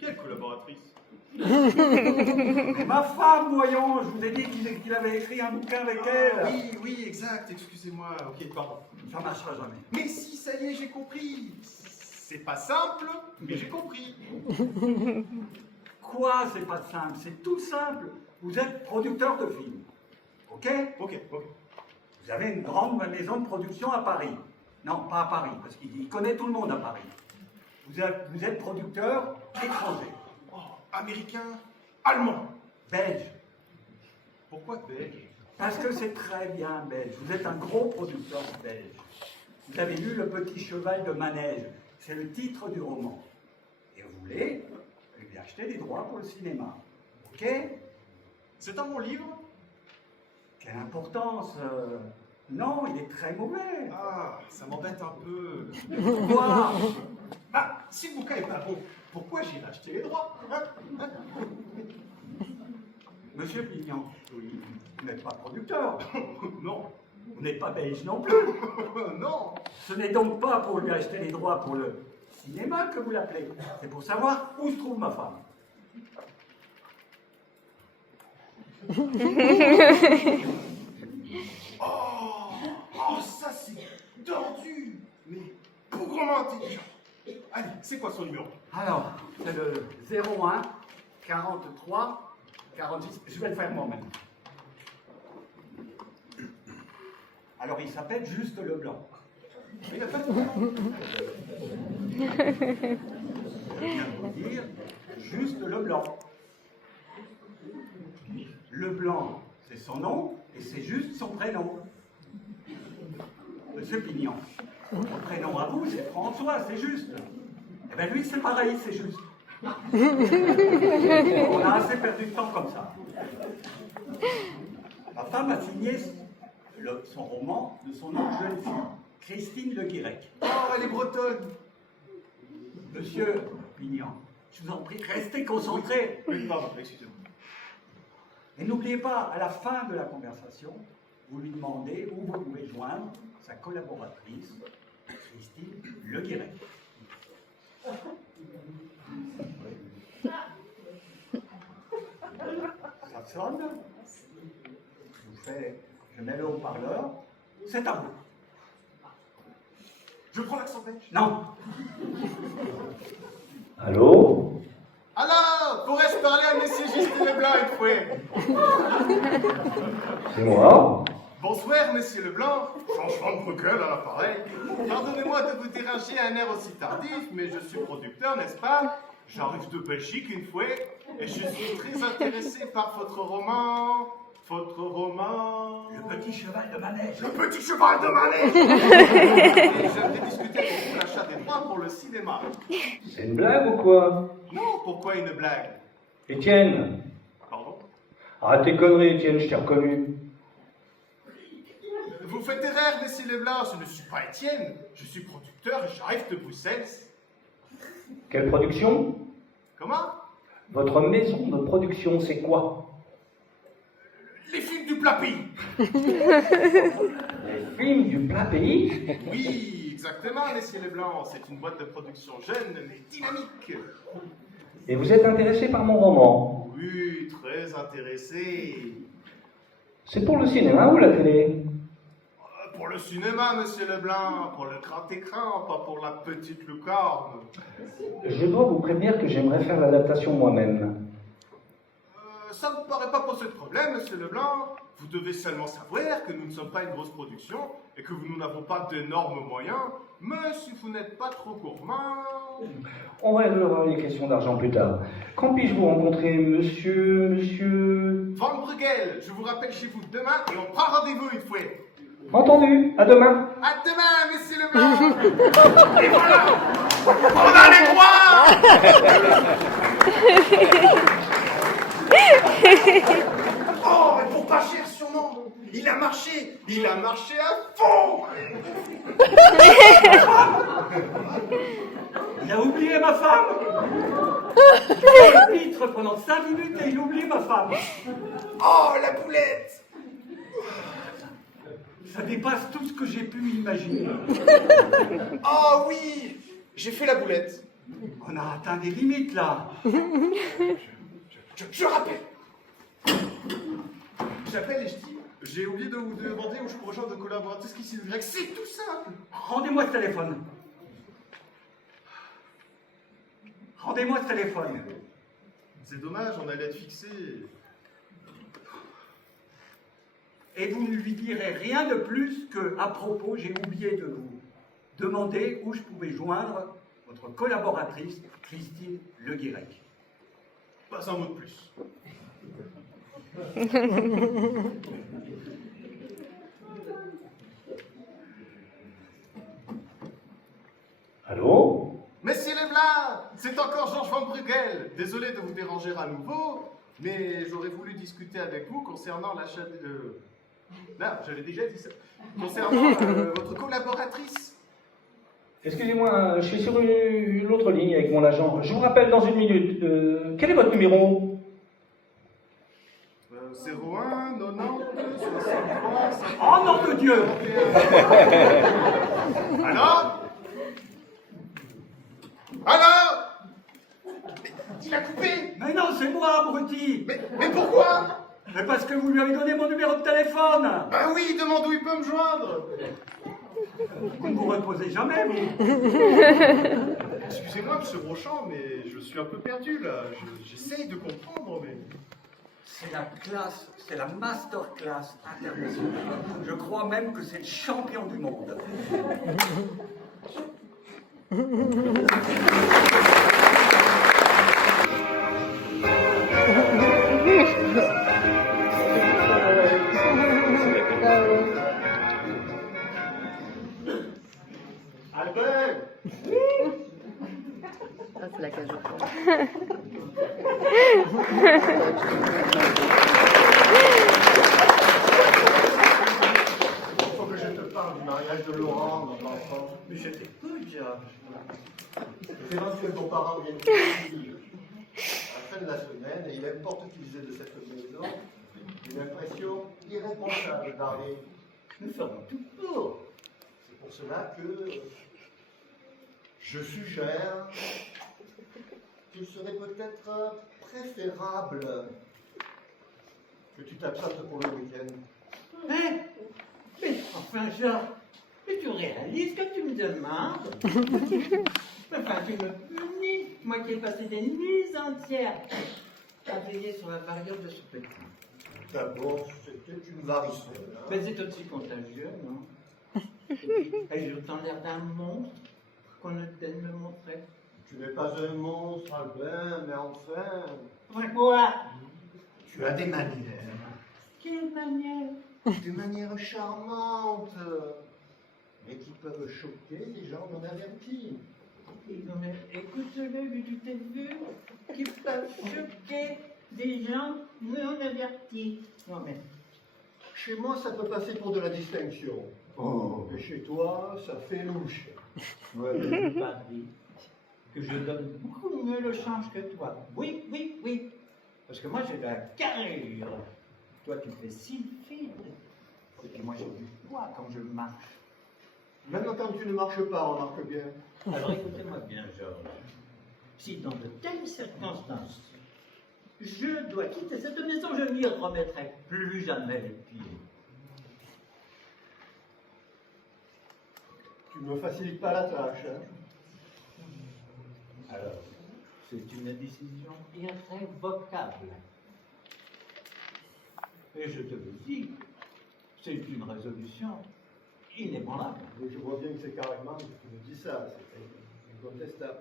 Quelle collaboratrice? Mais ma femme, voyons, je vous ai dit qu'il avait écrit un bouquin avec elle. Oui, exact, excusez-moi. Ok, pardon. Ça marchera jamais. Mais si, ça y est, j'ai compris. C'est pas simple, mais j'ai compris. Quoi, c'est pas simple? C'est tout simple. Vous êtes producteur de films. Ok? Ok. Vous avez une grande maison de production à Paris. Non, pas à Paris, parce qu'il connaît tout le monde à Paris. Vous êtes producteur étranger. Oh, américain, allemand. Belge. Pourquoi belge? Parce que c'est très bien belge. Vous êtes un gros producteur belge. Vous avez lu Le Petit Cheval de Manège. C'est le titre du roman. Et vous voulez lui acheter des droits pour le cinéma. Ok? C'est un bon livre? Quelle importance Non, il est très mauvais. Ah, ça m'embête un peu. Pourquoi? Ah, si le bouquin est pas bon, pourquoi j'irai acheter les droits? Monsieur Pignon, oui, vous n'êtes pas producteur. Non. Vous n'êtes pas belge non plus. Non. Ce n'est donc pas pour lui acheter les droits pour le cinéma que vous l'appelez. C'est pour savoir où se trouve ma femme. Oh, ça c'est tordu. Mais bougrement intelligent. Allez, c'est quoi son numéro? Alors, c'est le 01 43 46. Je vais le faire moi-même. Alors il s'appelle juste Leblanc. Il n'a pas de nom. Je viens de vous dire juste Leblanc. Leblanc, c'est son nom et c'est juste son prénom. Monsieur Pignon, votre prénom à vous, c'est François, c'est juste. Eh bien lui, c'est pareil, c'est juste. On a assez perdu de temps comme ça. Ma femme a signé son roman de son nom de jeune fille, Christine Le Guirec. Oh, elle est bretonne. Monsieur Pignon, je vous en prie, restez concentrés. Oui, pardon, excusez-moi. Et n'oubliez pas, à la fin de la conversation, vous lui demandez où vous pouvez joindre sa collaboratrice, Christine Le Guirec. Ça sonne. Je mets le haut-parleur. C'est à vous. Je prends l'accent belge. Non. Allô? Alors, pourrais-je parler à Monsieur Justin Leblanc une fois? C'est moi? Bonsoir, Monsieur Leblanc. Jean Bruegel à l'appareil. Pardonnez-moi de vous déranger à un air aussi tardif, mais je suis producteur, n'est-ce pas? J'arrive de Belgique une fois, et je suis très intéressé par votre roman. Votre roman... Le petit cheval de manège. Le petit cheval de manège. Et j'aimerais discuter avec vous l'achat des droits pour le cinéma. C'est une blague ou quoi? Non, pourquoi une blague? Étienne? Pardon? Arrête tes conneries, Étienne, je t'ai reconnu. Vous faites erreur, Monsieur Leblanc, je ne suis pas Étienne. Je suis producteur et j'arrive de Bruxelles. Quelle production? Comment? Votre maison de production, c'est quoi? Les films du plat pays. Les films du plat pays? Oui, exactement, Monsieur Leblanc. C'est une boîte de production jeune mais dynamique. Et vous êtes intéressé par mon roman? Oui, très intéressé. C'est pour le cinéma ou la télé? Pour le cinéma, Monsieur Leblanc, pour le grand écran, pas pour la petite lucarne. Je dois vous prévenir que j'aimerais faire l'adaptation moi-même. Ça ne me paraît pas poser de problème, Monsieur Leblanc. Vous devez seulement savoir que nous ne sommes pas une grosse production et que nous n'avons pas d'énormes moyens. Mais si vous n'êtes pas trop gourmand... On réglera les questions d'argent plus tard. Quand puis-je vous rencontrer, monsieur... Van Bruegel, je vous rappelle chez vous demain et on prend rendez-vous une fois. Entendu, à demain. À demain, Monsieur Leblanc. Et voilà, on a les droits. Oh, mais pour pas cher surnom. Il a marché à fond. Il a oublié ma femme. Il titre pendant 5 minutes et il oublie ma femme. Oh, la boulette. Ça dépasse tout ce que j'ai pu imaginer. Oh oui, j'ai fait la boulette. On a atteint des limites là. Je rappelle. J'appelle et je dis, j'ai oublié de vous demander où je pourrais rejoindre de collaboratrices qui s'y grec. C'est tout simple. Rendez-moi ce téléphone. Rendez-moi ce téléphone. C'est dommage, on allait être fixé. Et vous ne lui direz rien de plus que, à propos, j'ai oublié de vous demander où je pouvais joindre votre collaboratrice, Christine Le Guirec. Pas un mot de plus. Allô? Monsieur Leblanc, c'est encore Georges Van Bruegel. Désolé de vous déranger à nouveau, mais j'aurais voulu discuter avec vous concernant l'achat de... Là, j'avais déjà dit ça. Concernant votre collaboratrice. Excusez-moi, je suis sur l'autre ligne avec mon agent. Je vous rappelle dans 1 minute. Quel est votre numéro? 01 90 63 50. Oh nom de Dieu! Alors? Alors? Il a coupé? Mais non, c'est moi, abruti! Mais pourquoi? Mais parce que vous lui avez donné mon numéro de téléphone! Ben oui, il demande où il peut me joindre. Vous ne vous reposez jamais, vous! Excusez-moi, monsieur Rochant, mais je suis un peu perdu là. J'essaye de comprendre, mais... c'est la classe, c'est la masterclass internationale. Je crois même que c'est le champion du monde. Albert! Ah, c'est la cage au fond. Il faut que je te parle du mariage de Laurent, notre enfant. Mais je t'écoute, Georges. Les éventuels beaux-parents viennent ici à la fin de la semaine et il importe qu'ils aient de cette maison une impression irréprochable d'Harry. Nous ferons tout pour. C'est pour cela que je suggère qu'il serait peut-être préférable que tu t'absentes pour le week-end. Hein? Mais enfin, Georges, mais tu réalises que tu me demandes? Enfin, tu me punis, moi qui ai passé des nuits entières à veiller sur la variole de ce petit. D'abord, c'était une varicelle. Hein? Mais c'est aussi contagieux, non? Et j'ai autant l'air d'un monstre qu'on ne daigne me montrer. Tu n'es pas un monstre, Albin, mais enfin, Ouais, quoi? tu as des manières. Quelle manière? Des manières charmantes, mais qui peuvent choquer les gens non avertis. Non mais écoute-le, vu du t'es vu, qui peuvent choquer des gens non avertis. Non mais, Chez moi, ça peut passer pour de la distinction. Oh, et chez toi, ça fait louche. ouais, je n'ai pas dit que je donne beaucoup mieux le change que toi. Oui, oui, oui. Parce que moi j'ai de la carrure. Toi tu fais si fine. Et puis moi j'ai du poids quand je marche. Même quand tu ne marches pas, remarque bien. Alors écoutez-moi bien, Georges. Si dans de telles circonstances, je dois quitter cette maison, je n'y remettrai plus jamais les pieds. Tu ne me facilites pas la tâche. Hein? Alors, c'est une décision irrévocable. Et je te le dis, c'est une résolution inébranlable. Donc je vois bien que c'est carrément que tu me dis ça, c'est incontestable.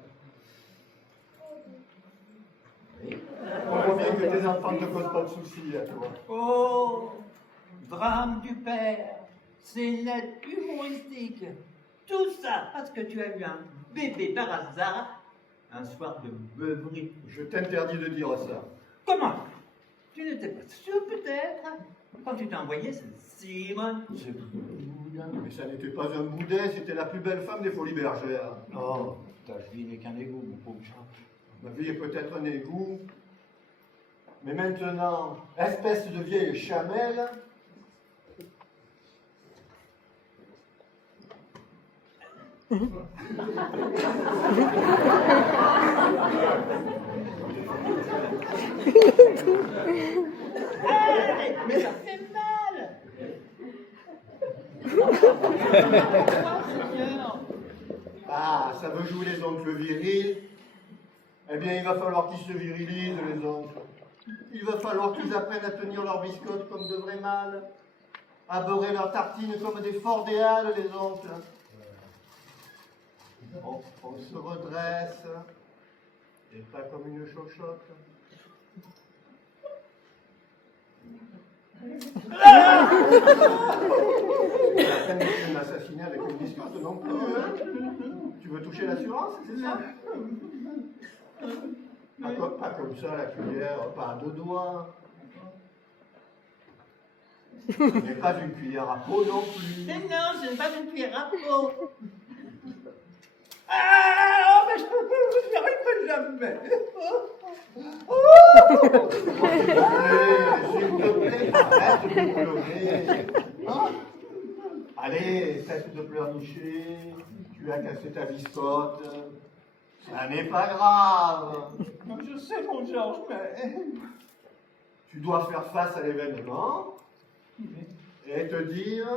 On voit bien que tes enfants ne te posent pas de soucis à toi. Oh, drame du père, c'est net humoristique. Tout ça parce que tu as eu un bébé par hasard un soir de beuverie. Je t'interdis de dire ça. Comment? Tu n'étais pas sûr peut-être quand tu t'es envoyé ce Simone, ce boudin. Mais ça n'était pas un boudin, c'était la plus belle femme des Folies Bergères. Oh, ta vie n'est qu'un égout, mon pauvre Georges. Ma vie est peut-être un égout, mais maintenant, espèce de vieille chamelle, Mais ça fait mal. ah, ça veut jouer les oncles virils. Eh bien, il va falloir qu'ils se virilisent, les oncles. Il va falloir qu'ils apprennent à tenir leurs biscottes comme de vrais mâles, à beurrer leurs tartines comme des fordéales, les oncles. On se redresse, et pas comme une chochotte. La peine de m'assassiner avec une biscotte non plus, hein? Tu veux toucher l'assurance, c'est ça? Pas comme ça, la cuillère, pas à deux doigts. Ce n'est pas une cuillère à peau non plus. Mais non, ce n'est pas une cuillère à peau. Ah, mais je n'y arriverai jamais. S'il te plaît, arrête de pleurer. Hein? Allez, cesse de pleurnicher. Tu as cassé ta biscotte. Ça n'est pas grave. Je sais, mon Georges, mais... Tu dois faire face à l'événement et te dire,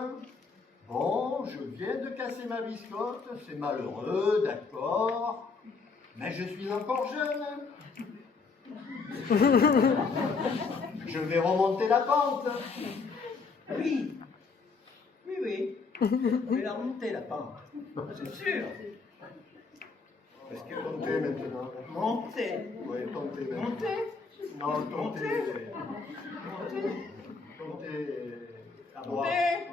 bon, je viens de casser ma biscotte, c'est malheureux, d'accord, mais je suis encore jeune. Je vais remonter la pente. Oui. Oui. Je vais la remonter, la pente. C'est sûr. Est-ce que monter maintenant? Monter. Oui, tenter maintenant. Monter. Non, tenter. Tenter. À boire. Ouais.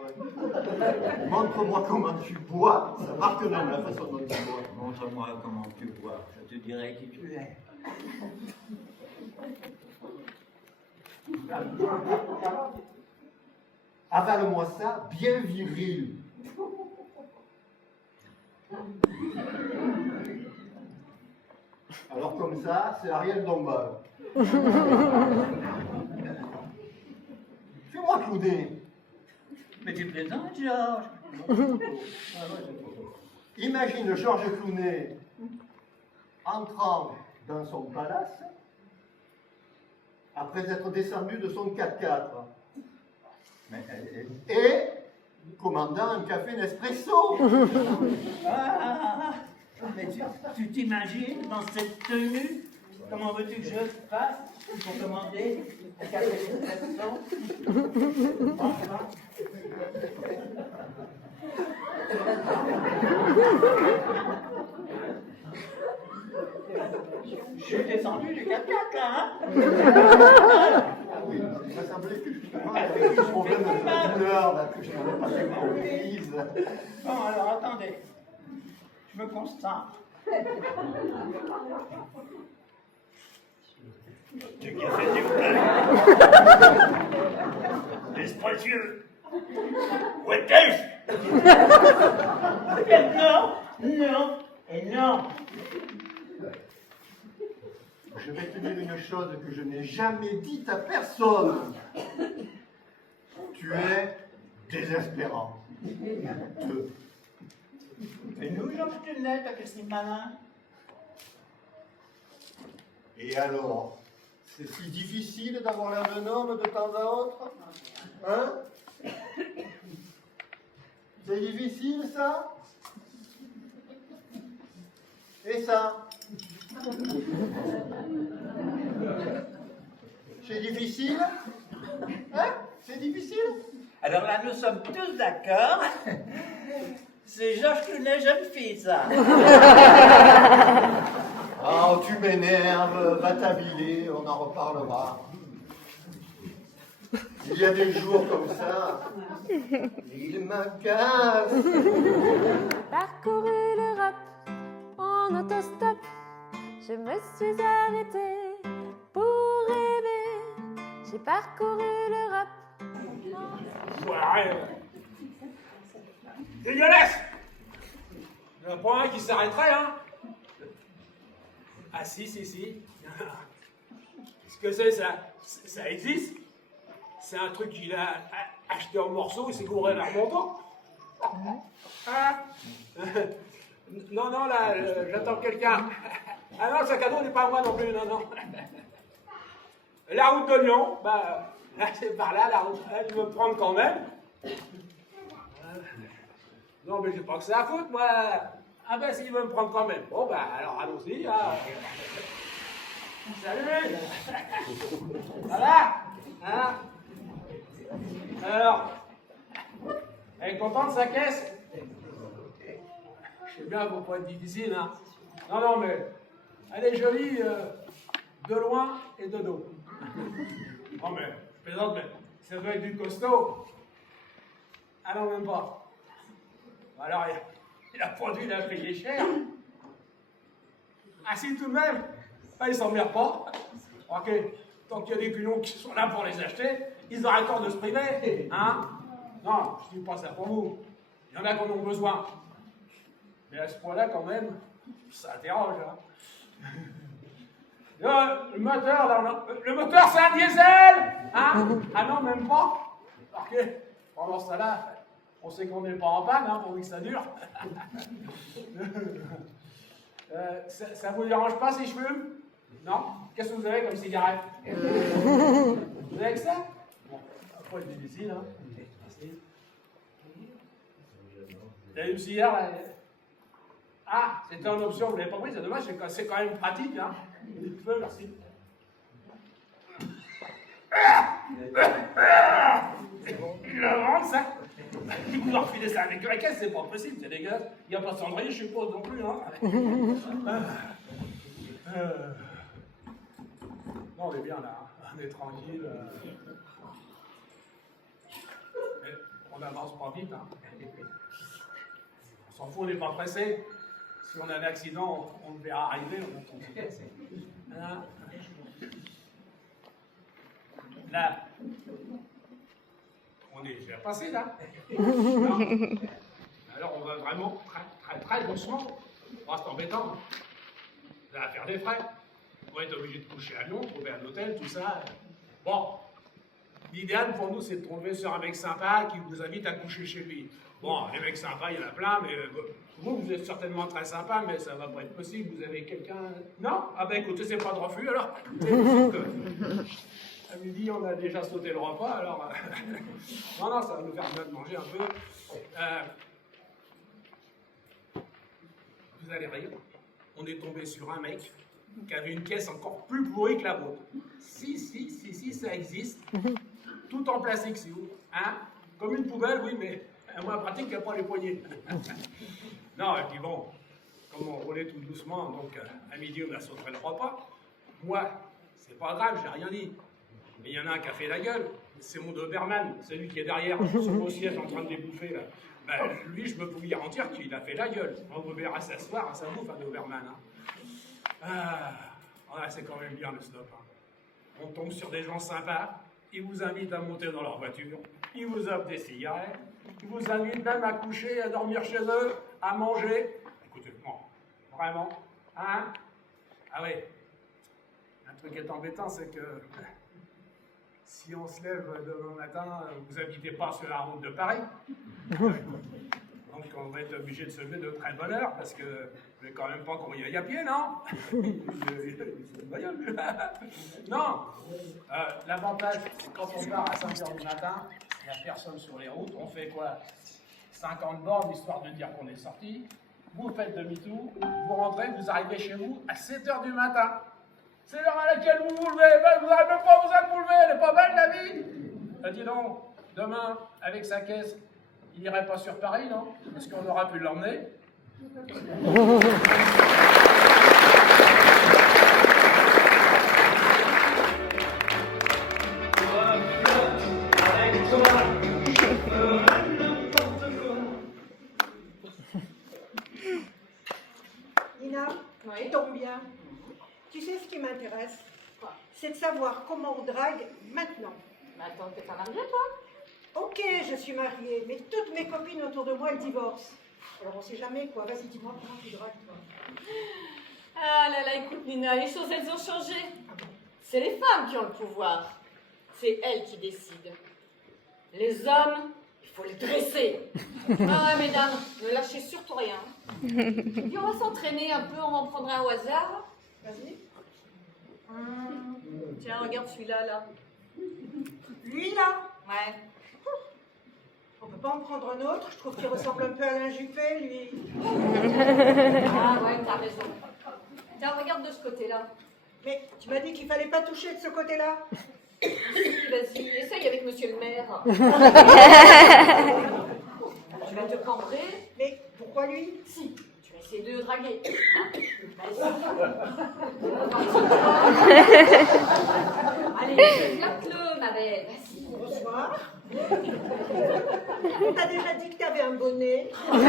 Montre-moi comment tu bois. Ça marque non, la façon dont tu bois. Montre-moi comment tu bois. Je te dirai qui tu es. Avale-moi ça, bien viril. Alors comme ça, c'est Ariel Dombal. Fais-moi clouder. Mais tu plaisantes, Georges. Imagine Georges Clooney entrant dans son palace après être descendu de son 4x4 et commandant un café Nespresso. Mais tu t'imagines dans cette tenue? Comment veux-tu que je fasse pour commander un café Nespresso? Je suis descendu du 4x4 là, hein? Ah oui, il m'a semblé que justement, il y avait des problèmes de douleur là, que je n'avais pas fait comprise. Bon, alors attendez. Je me concentre. Du café du L'espresso. Où est-ce? Non, non et non. Je vais te dire une chose que je n'ai jamais dite à personne. Tu es désespérant. Et nous, Georges Clooney, t'as que si malin. Et alors, c'est si difficile d'avoir l'air d'un homme de temps à autre? Hein? C'est difficile, ça? Et ça? C'est difficile? Hein? C'est difficile? Alors là, nous sommes tous d'accord. C'est Georges Clooney, jeune fille, ça. Oh, tu m'énerves, va t'habiller, on en reparlera. Il y a des jours comme ça, il m'agace. Parcouru l'Europe en autostop, je me suis arrêtée pour rêver. J'ai parcouru l'Europe. Voilà. Dégueulasse! Il n'y en a pas un qui s'arrêterait, hein? Ah si. Qu'est-ce que c'est ça? Ça existe? C'est un truc qu'il a acheté en morceaux et s'est gouré vers mon dos. Ah. Non, là, j'attends quelqu'un. Ah non, le sac à dos n'est pas à moi non plus, non. La route de Lyon, bah, là, c'est par là, la route, elle veut me prendre quand même. Non, mais j'ai pas que ça à foutre, moi. Ah ben, s'il veut me prendre quand même. Bon, bah, alors allons-y. Hein. Salut. Ça va? Hein? Alors, elle est contente, sa caisse? Je sais bien, faut pas être difficile, hein. Non, mais elle est jolie de loin et de dos. Non, mais, je plaisante, mais ça doit être du costaud. Ah non, même pas. Alors, il a produit, il a payé cher. Ah si, tout de même, bah, il s'emmerde pas. Ok, tant qu'il y a des culots qui sont là pour les acheter, ils auraient tort de se priver, hein? Non, je dis pas ça pour vous. Il y en a qui en ont besoin. Mais à ce point-là, quand même, ça interroge, hein? Le moteur, c'est un diesel, hein? Ah non, même pas. Ok, pendant ce temps-là, on sait qu'on n'est pas en panne, hein, pourvu que ça dure. Ça vous dérange pas si je fume? Non? Qu'est-ce que vous avez comme cigarette? Vous avez que ça? Bon, pas être difficile, hein? Vous avez une cigare, là? Ah, c'était en option, vous l'avez pas pris, c'est dommage, c'est quand même pratique, hein? Merci. Il a vraiment ça. Du coup, leur filer ça avec la caisse, c'est pas possible, c'est dégueulasse. Il n'y a pas de cendrier, je suppose, non plus, hein. Non, on est bien là, hein. On est tranquille. Mais on n'avance pas vite, hein. On s'en fout, on n'est pas pressé. Si on a un accident, on le verra arriver, on attend. Hein? Là, on est déjà passé là. Non. Alors on va vraiment très doucement. Oh, c'est embêtant. Ça va faire des frais. On va être obligé de coucher à Lyon, trouver un hôtel, tout ça. Bon, l'idéal pour nous, c'est de tomber sur un mec sympa qui vous invite à coucher chez lui. Bon, les mecs sympas, il y en a plein, mais vous êtes certainement très sympa, mais ça va pas être possible. Vous avez quelqu'un... Non? Ah ben écoutez, c'est pas de refus, alors. À midi, on a déjà sauté le repas, alors... non, ça va nous faire bien de manger un peu. Vous allez rire. On est tombé sur un mec qui avait une caisse encore plus pourrie que la vôtre. Si, ça existe. Tout en plastique, si vous. Hein? Comme une poubelle, oui, mais moins pratique qu'il n'y a pas les poignées. Non, et puis bon, comme on roulait tout doucement, donc à midi, on a sauté le repas. Moi, c'est pas grave, j'ai rien dit. Mais il y en a un qui a fait la gueule. C'est mon Doberman, celui qui est derrière, sur mon siège en train de les bouffer, là. Ben, lui, je me peux vous garantir qu'il a fait la gueule. On vous verra s'asseoir à sa bouffe, un Doberman. Hein. C'est quand même bien le stop. Hein. On tombe sur des gens sympas, ils vous invitent à monter dans leur voiture, ils vous offrent des cigarettes, ils vous invitent même à coucher, à dormir chez eux, à manger. Écoutez, non, vraiment, hein? Ah oui, un truc qui est embêtant, c'est que si on se lève demain matin, vous n'habitez pas sur la route de Paris. Donc on va être obligé de se lever de très bonne heure, parce que vous n'avez quand même pas qu'on y aille à pied, non? Non. L'avantage, c'est quand on part à 5 h du matin, il n'y a personne sur les routes, on fait quoi? 50 bornes, histoire de dire qu'on est sorti. Vous faites demi-tour, vous rentrez, vous arrivez chez vous à 7 h du matin. C'est l'heure à laquelle vous vous levez, vous n'arrivez pas à vous lever, elle n'est pas belle la vie? Dis donc, demain, avec sa caisse, il n'irait pas sur Paris, non? Parce qu'on aura pu l'emmener. Nina, tu tombes bien. Tu sais ce qui m'intéresse? C'est de savoir comment on drague maintenant. Mais attends, t'es pas mariée, toi? Ok, je suis mariée, mais toutes mes copines autour de moi, elles divorcent. Alors on sait jamais, quoi. Vas-y, dis-moi comment tu dragues, toi. Ah là là, écoute Nina, les choses elles ont changé. C'est les femmes qui ont le pouvoir. C'est elles qui décident. Les hommes, il faut les dresser. Ah mesdames, ne lâchez surtout rien. Puis on va s'entraîner un peu, on va en prendre un au hasard. Vas-y. Tiens, regarde celui-là, là. Lui, là? Ouais. On peut pas en prendre un autre? Je trouve qu'il ressemble un peu à Alain Juppé, lui. Ah ouais, t'as raison. Tiens, regarde de ce côté-là. Mais tu m'as dit qu'il fallait pas toucher de ce côté-là. Si, vas-y, essaye avec monsieur le maire. Tu vas te cambrer. Mais pourquoi lui? Si, tu vas essayer de le draguer. Vas-y. Allez, flatte-le, ma belle. Vas-y. Bonsoir. T'as déjà dit que t'avais un bonnet. Non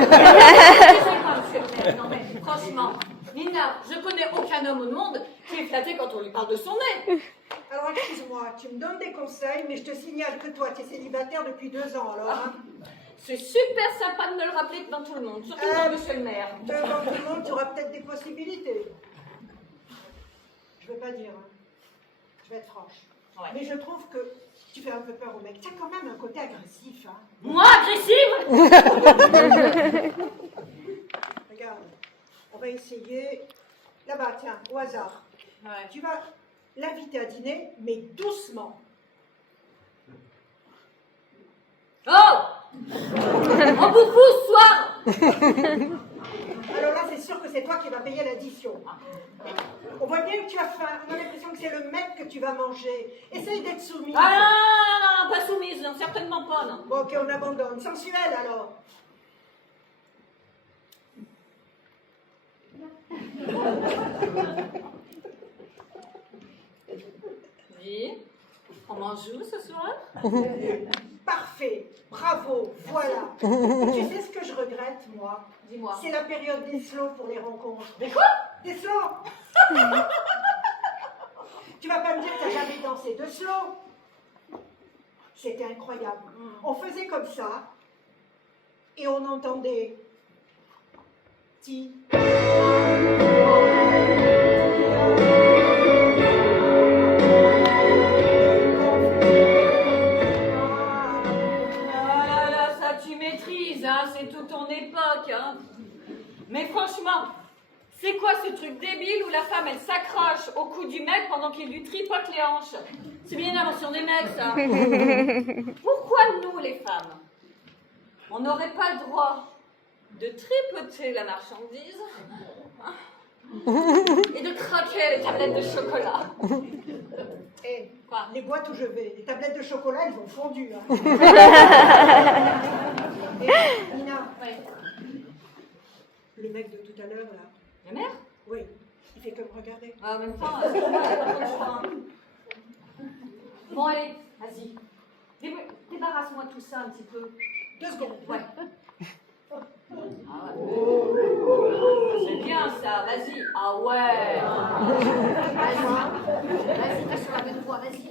mais franchement, Nina, je connais aucun homme au monde qui est flatté quand on lui parle de son nez. Alors excuse-moi, tu me donnes des conseils, mais je te signale que toi, tu es célibataire depuis 2 ans, alors. Hein. C'est super sympa de me le rappeler devant tout le monde, surtout devant monsieur le maire. Devant tout le monde, tu auras peut-être des possibilités. Je veux pas dire, hein. Je vais être franche. Ouais. Mais je trouve que tu fais un peu peur au mec. Tu as quand même un côté agressif, hein. Moi, agressive? Regarde, on va essayer. Là-bas, tiens, au hasard. Ouais. Tu vas l'inviter à dîner, mais doucement. Oh! On vous fout ce soir! Alors là, c'est sûr que c'est toi qui vas payer l'addition. On voit bien que tu as faim. On a l'impression que c'est le mec que tu vas manger. Essaye d'être soumise. Ah non, pas soumise, non, certainement pas, non. Bon, ok, on abandonne. Sensuel, alors. Oui, on mange où ce soir? Parfait. Bravo. Voilà. Tu sais ce que je regrette, moi? Dis-moi. C'est la période des slows pour les rencontres. Des quoi? Des slows. Tu vas pas me dire que t'as jamais dansé de slow? C'était incroyable. On faisait comme ça et on entendait ti. Ah là là, ça tu maîtrises, hein, c'est toute ton époque, hein. Mais franchement, c'est quoi ce truc débile où la femme elle s'accroche au cou du mec pendant qu'il lui tripote les hanches? C'est bien une invention des mecs, ça. Pourquoi nous, les femmes, on n'aurait pas le droit de tripoter la marchandise et de croquer les tablettes de chocolat? Eh, les boîtes où je vais, les tablettes de chocolat, elles ont fondu. Hein. Eh, Nina, le mec de tout à l'heure, là. La mère? Oui, il fait que me regarder. Ah, en même temps, c'est pas le choix. Bon, allez, vas-y. Débarrasse-moi tout ça un petit peu. 2 secondes. Ouais. Ah ouais. C'est bien ça, vas-y. Ah ouais. Vas-y, t'as sur la même voie, vas-y.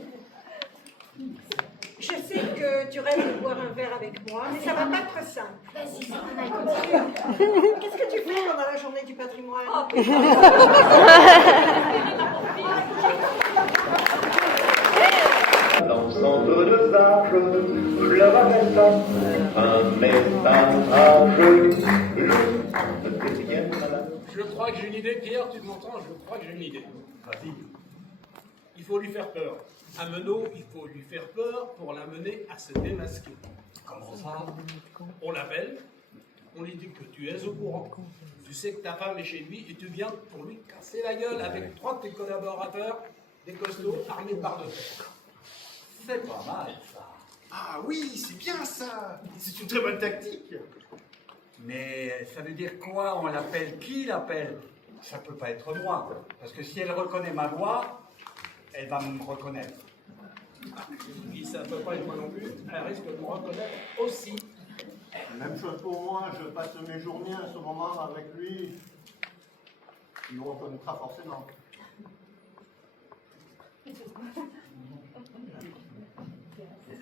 Je sais que tu rêves de boire un verre avec moi, mais ça va pas être simple. Vas-y, continue. Qu'est-ce que tu fais pendant la journée du patrimoine? Oh, putain. L'ensemble de vaches, fleurs à matin, un message, je te bien malade. Je crois que j'ai une idée, Pierre, tu m'entends? Je crois que j'ai une idée. Vas-y. Il faut lui faire peur. À Menot, il faut lui faire peur pour l'amener à se démasquer. Comment ça? On l'appelle, on lui dit que tu es au courant. Tu sais que ta femme est chez lui et tu viens pour lui casser la gueule avec 3 de tes collaborateurs, des costauds armés de barres de fer. C'est pas mal, ça. Ah oui, c'est bien ça. C'est une très bonne tactique. Mais ça veut dire quoi? On l'appelle? Qui l'appelle? Ça peut pas être moi. Parce que si elle reconnaît ma voix, elle va me reconnaître. Puis ça ne peut pas être moi non plus, elle risque de me reconnaître aussi. Même chose pour moi, je passe mes journées à ce moment avec lui. Il nous reconnaîtra forcément.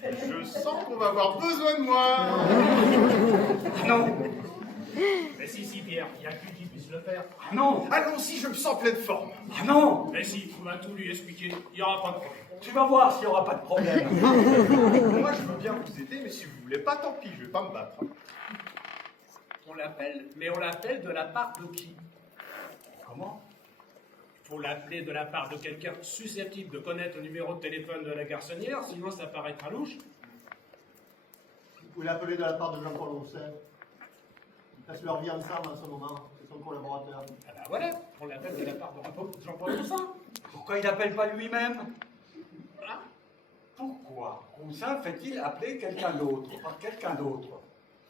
Je sens qu'on va avoir besoin de moi. Non. Mais si, Pierre, il n'y a que lui qui puisse le faire. Ah non. Allons-y, je me sens pleine forme. Ah non. Mais si, on va tout lui expliquer, il n'y aura pas de problème. Tu vas voir s'il n'y aura pas de problème. Moi, je veux bien vous aider, mais si vous voulez pas, tant pis, je vais pas me battre. On l'appelle, mais on l'appelle de la part de qui? Comment? Il faut l'appeler de la part de quelqu'un susceptible de connaître le numéro de téléphone de la garçonnière, sinon ça paraîtra louche. Vous pouvez l'appeler de la part de Jean-Paul Rousset. Ils passent leur vie ensemble en ce moment. C'est son collaborateur. Ah ben voilà, on l'appelle de la part de Jean-Paul Roussin. Pourquoi il n'appelle pas lui-même? Voilà. Pourquoi Roussin fait-il appeler quelqu'un d'autre par quelqu'un d'autre?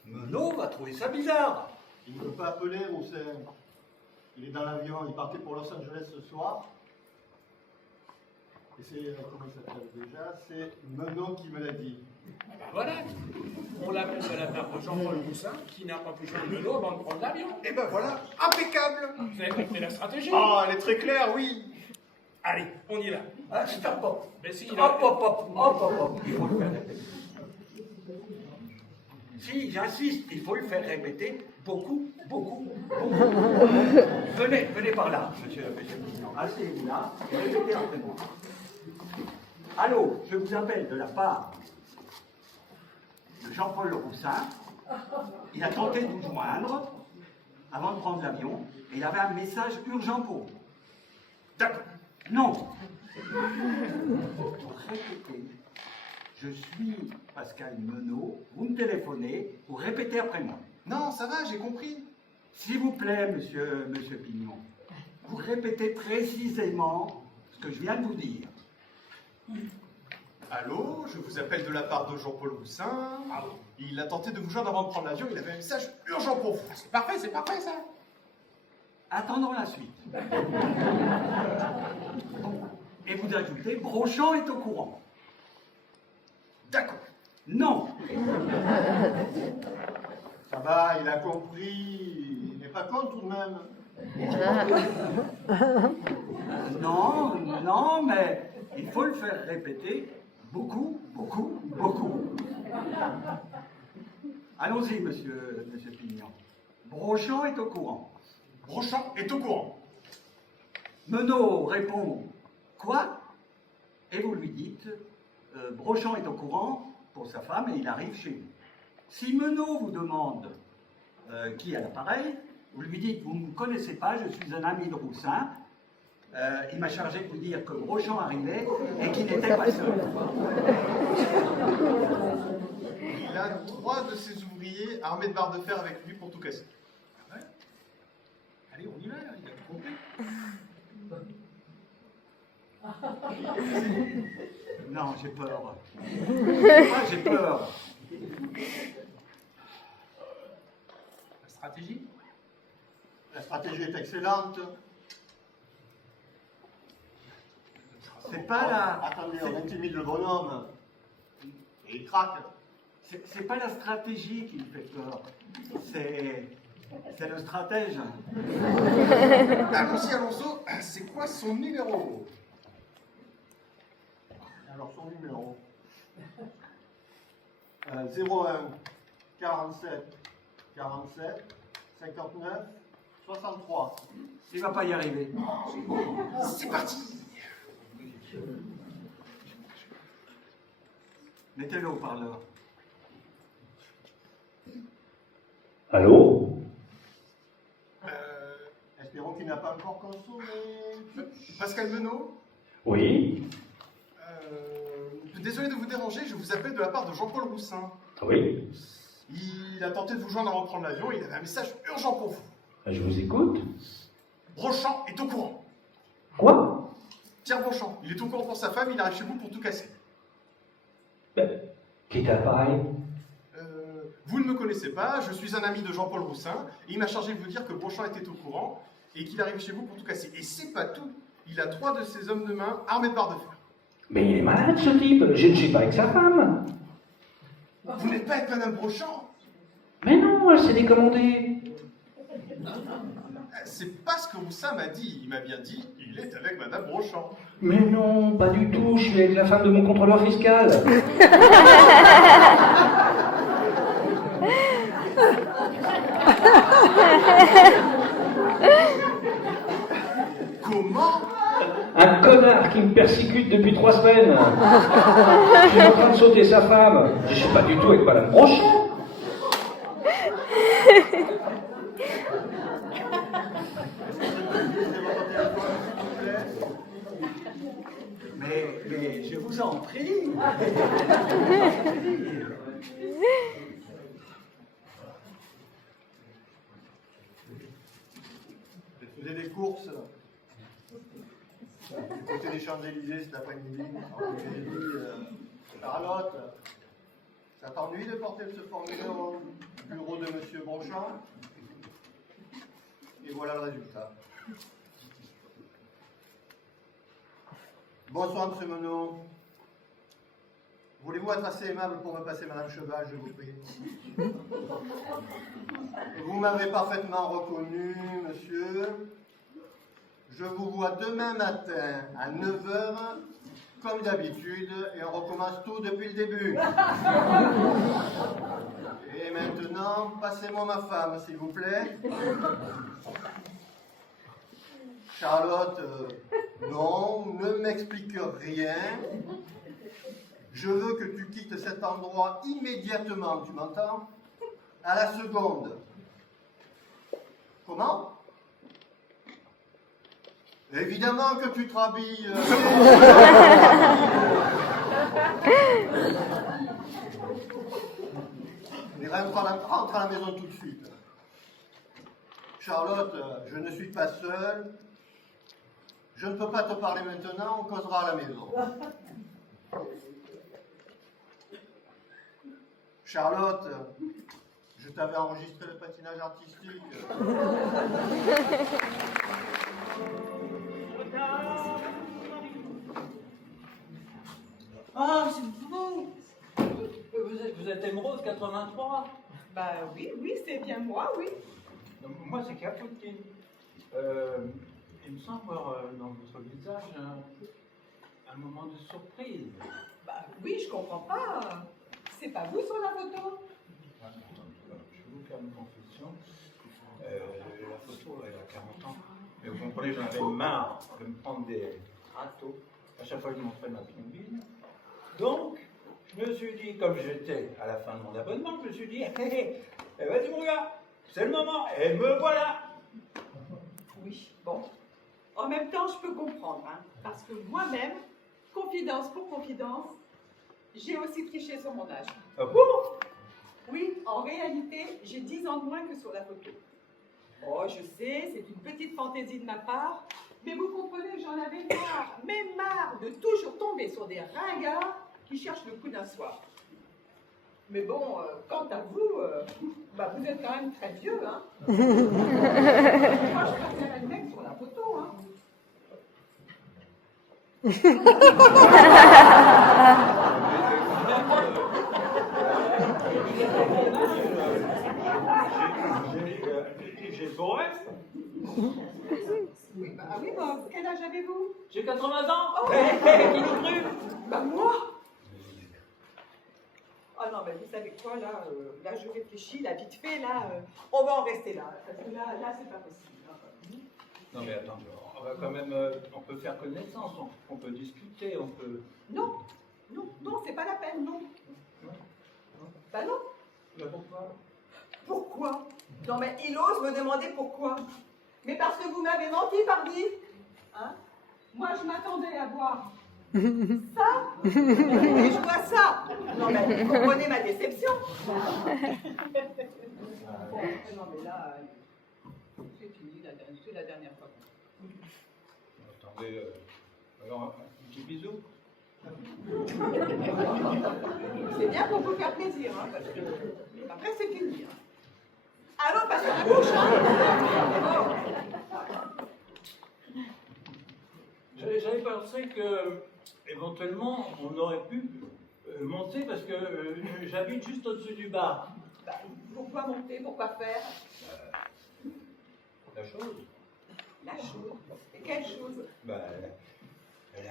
Menot va trouver ça bizarre. Il ne peut pas appeler Rousset. Il est dans l'avion. Il partait pour Los Angeles ce soir. Et c'est, comment il s'appelle déjà? C'est Menot qui me l'a dit. Ah ben voilà, on l'appelle de la part de Jean-Paul Roussin, qui n'a pas pu joindre Menot avant de prendre l'avion. Et ben voilà, impeccable. Vous avez compris la stratégie? Oh, elle est très claire, oui. Allez, on y va. Ah, stop, hop. Mais si, Hop, hop, hop, hop, hop, hop. Il faut le faire répéter. Si, j'insiste, il faut le faire répéter beaucoup, beaucoup, beaucoup. Venez par là, monsieur le président. Asseyez-vous là et répétez après moi. Allô, je vous appelle de la part de Jean-Paul Roussin. Il a tenté de vous joindre avant de prendre l'avion et il avait un message urgent pour vous. D'accord. Non. Pour répéter, je suis Pascal Menot, vous me téléphonez pour répéter après moi. Non, ça va, j'ai compris. S'il vous plaît, monsieur Pignon, vous répétez précisément ce que je viens de vous dire. Allô, je vous appelle de la part de Jean-Paul Roussin. Il a tenté de vous joindre avant de prendre l'avion, il avait un message urgent pour vous. C'est parfait ça. Attendons la suite. Bon. Et vous ajoutez, Brochant est au courant. D'accord. Non. Ça va, il a compris. Il n'est pas con tout de même. Non, mais il faut le faire répéter beaucoup. Allons-y, monsieur Pignon. Brochant est au courant. Brochant est au courant. Menot répond « Quoi ?» Et vous lui dites « Brochant est au courant pour sa femme et il arrive chez vous. » Si Menot vous demande qui a l'appareil, vous lui dites « Vous ne me connaissez pas, je suis un ami de Roussin. Il m'a chargé de vous dire que Brochant arrivait et qu'il n'était pas seul. » Il a 3 de ses ouvriers armés de barres de fer avec lui pour tout casser. Ah ouais. Allez, on y va, là, il a tout compris. Non, j'ai peur. J'ai peur. La stratégie? La stratégie est excellente. C'est pas la... Attendez, on intimide le bonhomme. Et il craque. C'est pas la stratégie qui me fait peur. C'est le stratège. Allons-y, Alonso, c'est quoi son numéro? Alors son numéro 01 47 47 59 63. Il va pas y arriver. C'est parti. Mettez-le au parleur. Allô? Espérons qu'il n'a pas encore consommé. Pascal Menot? Oui? Désolé de vous déranger, je vous appelle de la part de Jean-Paul Roussin. Oui? Il a tenté de vous joindre avant de prendre l'avion, il avait un message urgent pour vous. Je vous écoute. Brochant est au courant. Quoi? Pierre Brochant, il est au courant pour sa femme, il arrive chez vous pour tout casser. Qui est à l'appareil? Vous ne me connaissez pas, je suis un ami de Jean-Paul Roussin, et il m'a chargé de vous dire que Brochant était au courant, et qu'il arrive chez vous pour tout casser. Et c'est pas tout, il a 3 de ses hommes de main armés de barres de fer. Mais il est malade ce type, je ne suis pas avec sa femme. Vous n'êtes pas avec Madame Brochant? Mais non, elle s'est décommandée. C'est pas ce que Roussin m'a dit, il m'a bien dit, il est avec Madame Brochant. Mais non, pas du tout, je suis avec la femme de mon contrôleur fiscal. Comment? Un connard qui me persécute depuis 3 semaines. Je suis en train de sauter sa femme. Je suis pas du tout avec Madame Brochant. Mais je vous en prie. Je faisais des courses du côté des Champs-Élysées cet après-midi. J'ai dit, Charlotte, ça t'ennuie de porter ce formulaire au bureau de M. Brochant? Et voilà le résultat. Bonsoir, M. Menot. Voulez-vous être assez aimable pour me passer Madame Cheval, je vous prie? Vous m'avez parfaitement reconnu, monsieur. Je vous vois demain matin à 9h, comme d'habitude, et on recommence tout depuis le début. Et maintenant, passez-moi ma femme, s'il vous plaît. Charlotte, non, ne m'explique rien. Je veux que tu quittes cet endroit immédiatement, tu m'entends? À la seconde. Comment? Évidemment que tu te rhabilles. Mais rentre à la maison tout de suite. Charlotte, je ne suis pas seul. Je ne peux pas te parler maintenant, on causera à la maison. Charlotte, je t'avais enregistré le patinage artistique. Ah, c'est vous. Vous êtes Émeraude 83. Bah oui, c'est bien moi, oui. Moi, c'est Capoutine. Il me semble voir dans votre visage un moment de surprise. Bah oui, je comprends pas. C'est pas vous sur la photo. Je vais vous faire une confession. La photo, elle a 40 ans. Mais vous comprenez, j'en avais marre de me prendre des râteaux à chaque fois que je montrais ma plombine. Donc, je me suis dit, comme j'étais à la fin de mon abonnement, je me suis dit, hé, vas-y mon gars, c'est le moment, et me voilà. Oui, bon. En même temps, je peux comprendre, hein, parce que moi-même, confidence pour confidence, j'ai aussi triché sur mon âge. Ah bon? Oui, en réalité, j'ai 10 ans de moins que sur la photo. Oh, je sais, c'est une petite fantaisie de ma part, mais vous comprenez, j'en avais marre, mais marre de toujours tomber sur des ringards qui cherchent le coup d'un soir. Mais bon, quant à vous, vous êtes quand même très vieux, hein. Moi, je préfère le mec sur la photo, hein. J'ai beau rêve. Oui, quel âge avez-vous? J'ai 80 ans. Oh. Qui nous cru? Moi? Ah non, mais vous savez quoi, là je réfléchis, là, vite fait, on va en rester là, parce que là c'est pas possible. Non mais attends, on va quand même, on peut faire connaissance, on peut discuter, on peut... Non, c'est pas la peine, non. Bah non. Mais pourquoi? Pourquoi? Non mais il ose me demander pourquoi. Mais parce que vous m'avez menti, pardi. Hein? Moi je m'attendais à voir ça, et je vois ça. Non mais vous comprenez ma déception. Bon, non mais là, c'est fini, c'est la dernière fois. Attendez, alors un petit bisou. C'est bien pour vous faire plaisir, hein, parce que après c'est fini. Hein. Ah non, pas sur la bouche, hein. J'avais pensé que éventuellement on aurait pu monter parce que j'habite juste au-dessus du bar. Bah, pourquoi monter? Pourquoi faire? La chose. La chose? Et quelle chose? La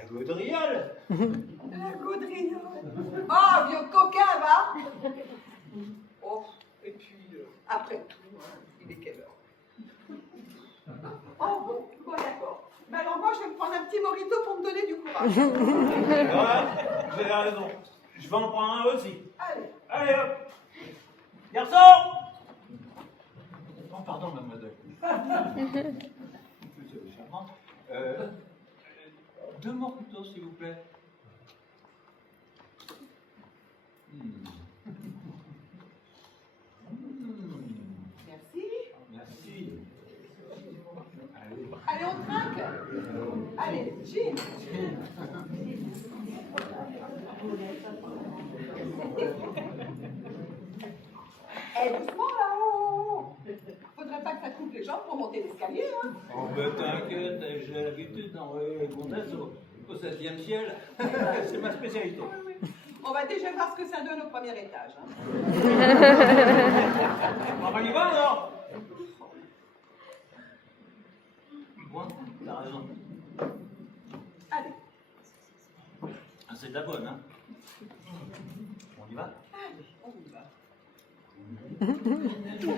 gaudriole. La gaudriole. Oh, vieux coquin, va. Oh, et puis, après tout, il est quelle heure? Oh, bon, d'accord. Mais alors moi, je vais me prendre un petit morito pour me donner du courage. Vous avez raison. Je vais en prendre un aussi. Allez. Allez, hop. Garçon. Oh, pardon, mademoiselle. C'est charmant. 2 moritos, s'il vous plaît. Merci. Merci. Allez, on trinque. Allez, gin. Doucement là-haut. Faudrait pas que ça coupe les jambes pour monter l'escalier, hein. Oh, ben t'inquiète, j'ai l'habitude d'envoyer les comtesses au 7e ciel. C'est ma spécialité. Oui. On va déjà voir ce que ça donne au premier étage. Hein. On va y va alors. Bon, t'as raison. Allez. C'est de la bonne, hein. On y va? Allez, on y va. Mais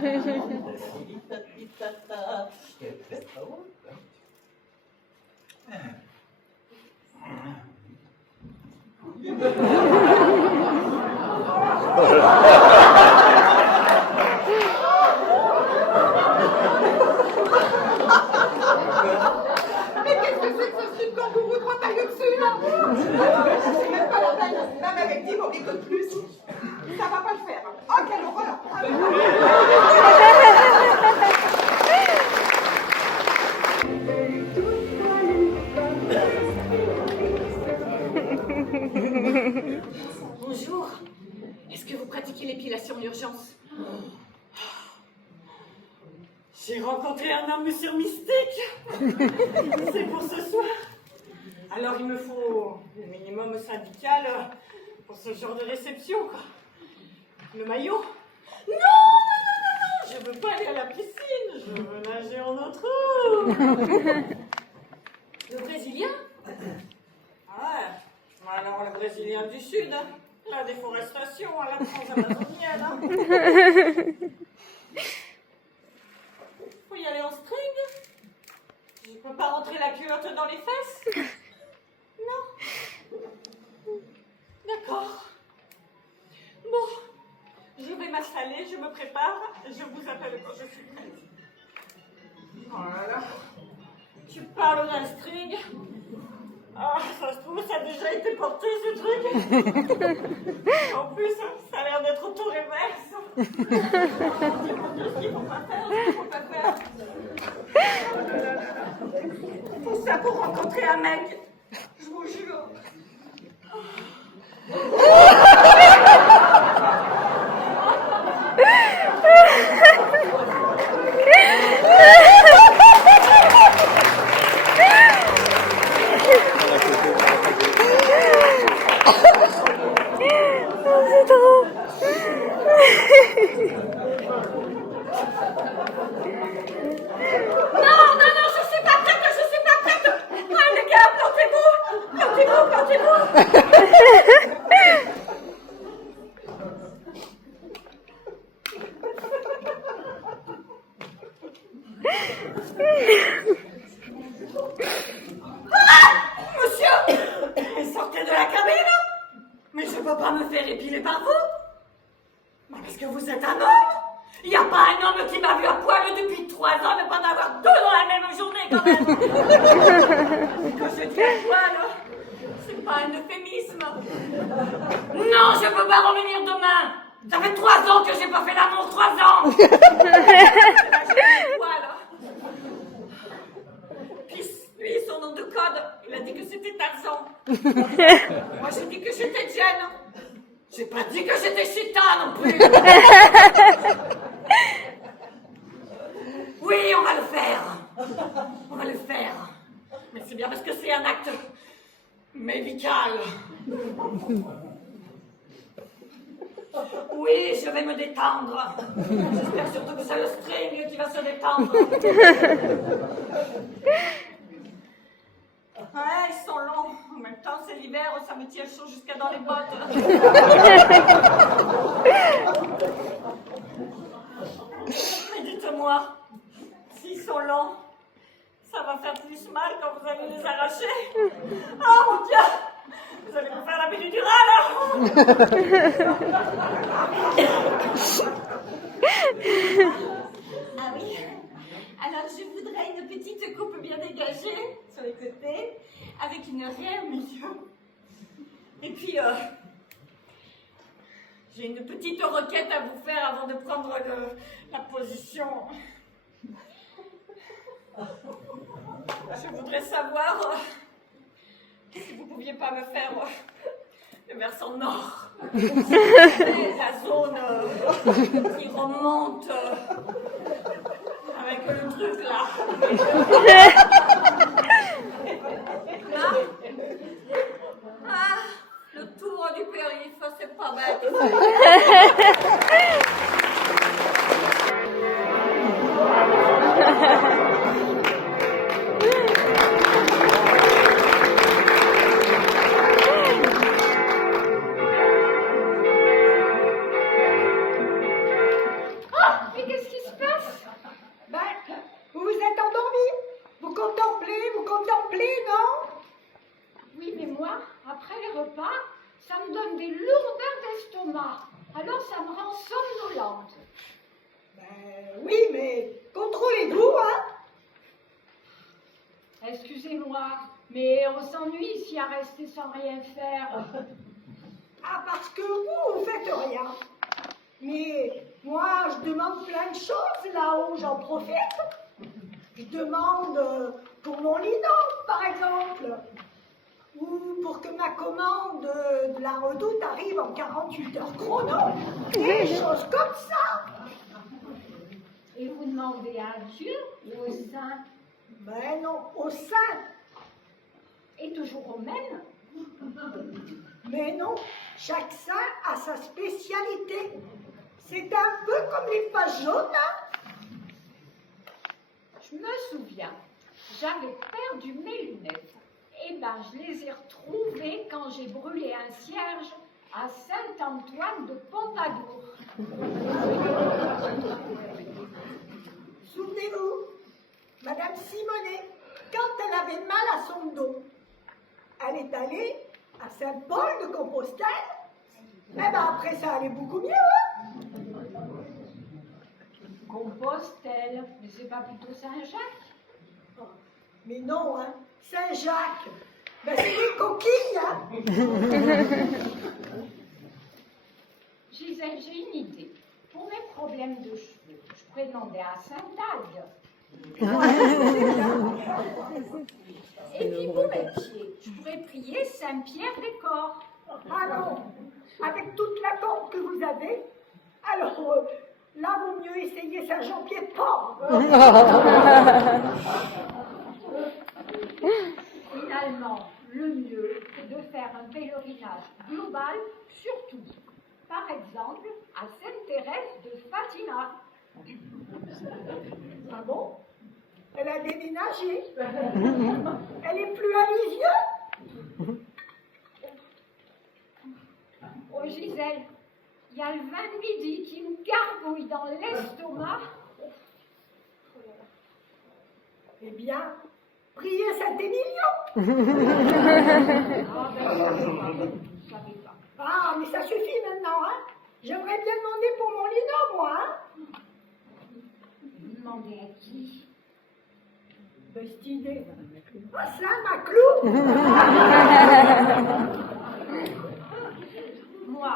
qu'est-ce que c'est que ce slip kangourou 3 tailles au-dessus là? C'est même pas la peine, même avec 10 moritos de plus. Ça va pas le faire. Oh, quelle horreur! pratiquer l'épilation en urgence. J'ai rencontré un homme sur Mystique. C'est pour ce soir. Alors il me faut le minimum syndical pour ce genre de réception, quoi. Le maillot? Non, non, non, non, non, je veux pas aller à la piscine, je veux nager en eau trouble. Le Brésilien? Ouais, alors le Brésilien du Sud, hein. La déforestation à la transamazonienne. Hein. Faut y aller en string? Je peux pas rentrer la culotte dans les fesses? Non. D'accord. Bon, je vais m'installer, je me prépare, je vous appelle quand je suis prête. Voilà. Tu parles d'un string? Ah, ça se trouve, ça a déjà été porté ce truc. En plus, ça a l'air d'être auto-réverse. Oh mon Dieu, ce qu'il faut pas faire, ce qu'il faut pas faire. Tout ça pour rencontrer un mec. Je vous jure. C'est trop. Non, non, non, je suis pas prête, je suis pas prête. Ah, les gars, plantez-vous, plantez-vous, plantez-vous. Monsieur, sortez de la cabine. Mais je peux pas me faire épiler par vous. Mais parce que vous êtes un homme. Il n'y a pas un homme qui m'a vu à poil depuis 3 ans, ne pas en avoir 2 dans la même journée quand même. Quand je dis à poil, c'est pas un euphémisme. Non, je peux pas revenir demain. Ça fait 3 ans que j'ai pas fait l'amour, 3 ans. Lui, son nom de code, il a dit que c'était Tarzan. Moi, j'ai dit que j'étais Jen. J'ai pas dit que j'étais Chita non plus. Oui, on va le faire. On va le faire. Mais c'est bien parce que c'est un acte médical. Oui, je vais me détendre. J'espère surtout que c'est le string qui va se détendre. Ouais, ils sont longs. En même temps, c'est l'hiver, ça me tient chaud jusqu'à dans les bottes. Mais dites-moi, s'ils sont longs, ça va faire plus mal quand vous allez les arracher. Oh mon Dieu! Vous allez me faire la péridurale, là! Ah oui. Alors je voudrais une petite coupe bien dégagée sur les côtés, avec une raie au milieu. Et puis, j'ai une petite requête à vous faire avant de prendre la position. Je voudrais savoir si vous pouviez pas me faire le versant nord. La zone qui remonte avec le truc là. Là. Ah, le tour du périph', c'est pas bête. Mais qu'est-ce qui se passe? Ben, vous vous êtes endormi. Vous contemplez, non? Oui, mais moi, après les repas, ça me donne des lourdeurs d'estomac. Alors ça me rend somnolente. Ben, oui, mais contrôlez-vous, hein? Excusez-moi, mais on s'ennuie ici à rester sans rien faire. Ah, parce que vous faites rien. Mais moi, je demande plein de choses là-haut, j'en profite. Je demande pour mon linot, par exemple. Ou Ou pour que ma commande de la Redoute arrive en 48 heures chrono. Des choses comme ça. Et vous demandez à Dieu ou au saint? Ben non, au saint. Et toujours au même? Mais non, chaque saint a sa spécialité. C'est un peu comme les pages jaunes, hein? Je me souviens, j'avais perdu mes lunettes. Eh ben, je les ai retrouvées quand j'ai brûlé un cierge à Saint-Antoine de Pompadour. Souvenez-vous, Madame Simonet, quand elle avait mal à son dos, elle est allée à Saint-Paul de Compostelle. Eh ben après, ça allait beaucoup mieux, hein? Compostelle, mais c'est pas plutôt Saint-Jacques? Mais non, hein, Saint-Jacques. Ben c'est des coquilles, hein? Gisèle, j'ai une idée. Pour mes problèmes de cheveux, je pourrais demander à Saint-Tag. Et puis pour mes pieds, je pourrais prier Saint-Pierre des Corps. Ah non, avec toute la corde que vous avez, alors là, vaut mieux essayer Saint-Jean-Pied-de-Port. Finalement, le mieux, c'est de faire un pèlerinage global, surtout. Par exemple, à Sainte-Thérèse de Fatima. Ah bon? Elle a déménagé. Elle est plus à Lisieux. Oh Gisèle, il y a le vin de midi qui me gargouille dans l'estomac. Eh bien, priez Saint-Émilion. Ah ben, je savais pas. Ah, mais ça suffit maintenant, hein? J'aimerais bien demander pour mon lino, moi, hein? Vous demandez à qui? Ben, cette idée. Ah, Saint-Maclou. Moi,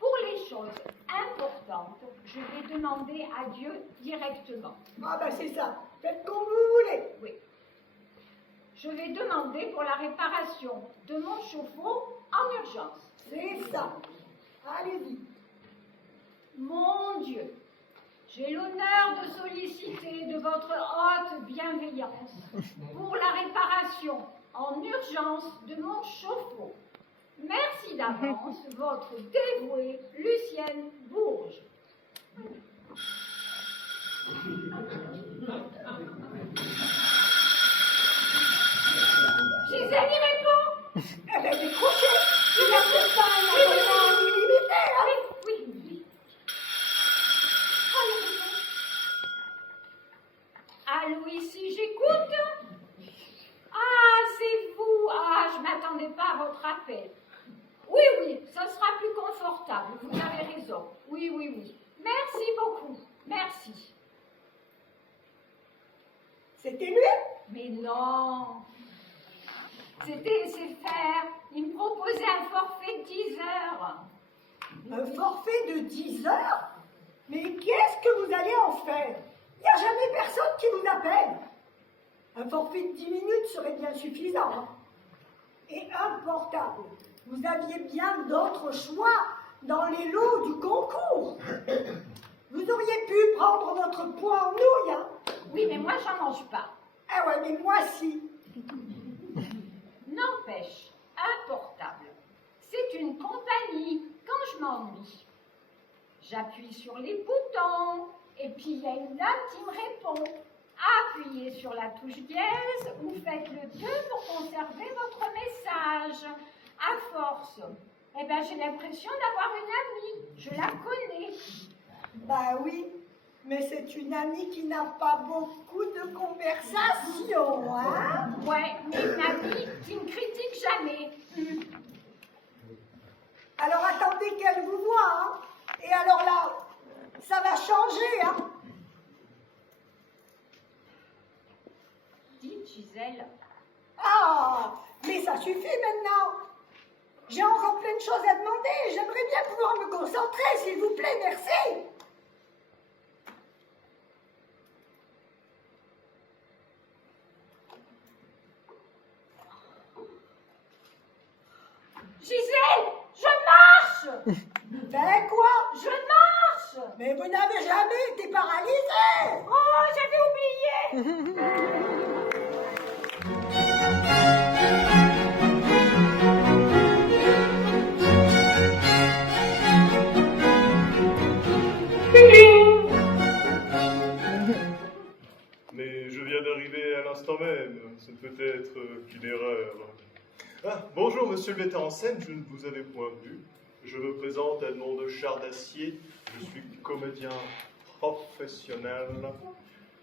pour les choses importantes, je vais demander à Dieu directement. Ah ben c'est ça, faites comme vous voulez. Oui. Je vais demander pour la réparation de mon chauffe-eau en urgence. C'est ça. Allez-y. Mon Dieu, j'ai l'honneur de solliciter de votre haute bienveillance pour la réparation en urgence de mon chauffe-eau. Merci d'avance, votre dévouée Lucienne Bourges. Gisèle y répond. Elle a décroché. Il a fait ça un abonnement illimité, hein? Oui. Allô, ici, j'écoute. Ah, c'est vous. Ah, je m'attendais pas à votre appel. Oui, ça sera plus confortable. Vous avez raison. Oui. Merci beaucoup. Merci. C'était lui? Mais non. C'était SFR. Il me proposait un forfait de 10 heures. Un forfait de 10 heures? Mais qu'est-ce que vous allez en faire? Il n'y a jamais personne qui vous appelle. Un forfait de 10 minutes serait bien suffisant. Hein? Et un portable. Vous aviez bien d'autres choix dans les lots du concours. Vous auriez pu prendre votre poids en nouilles. Hein? Oui, mais moi, j'en mange pas. Ah ouais, mais moi, si. N'empêche, un portable, c'est une compagnie quand je m'ennuie. J'appuie sur les boutons et puis il y a une dame qui me répond. Appuyez sur la touche dièse ou faites le 2 pour conserver votre message. À force, eh ben, j'ai l'impression d'avoir une amie. Je la connais. Bah oui, mais c'est une amie qui n'a pas beaucoup de conversation, hein? Ouais, mais une amie qui ne critique jamais. Alors attendez qu'elle vous voie, hein? Et alors là, ça va changer, hein? Dites, Gisèle. Ah, mais ça suffit maintenant. J'ai encore plein de choses à demander. J'aimerais bien pouvoir me concentrer, s'il vous plaît, merci. Ben quoi? Je marche. Mais vous n'avez jamais été paralysé. Oh, j'avais oublié. Mais je viens d'arriver à l'instant même. C'est peut-être qu'une erreur. Ah, bonjour, monsieur le metteur en scène. Je ne vous avais point vu. Je me présente à nom de Char d'Acier. Je suis comédien professionnel.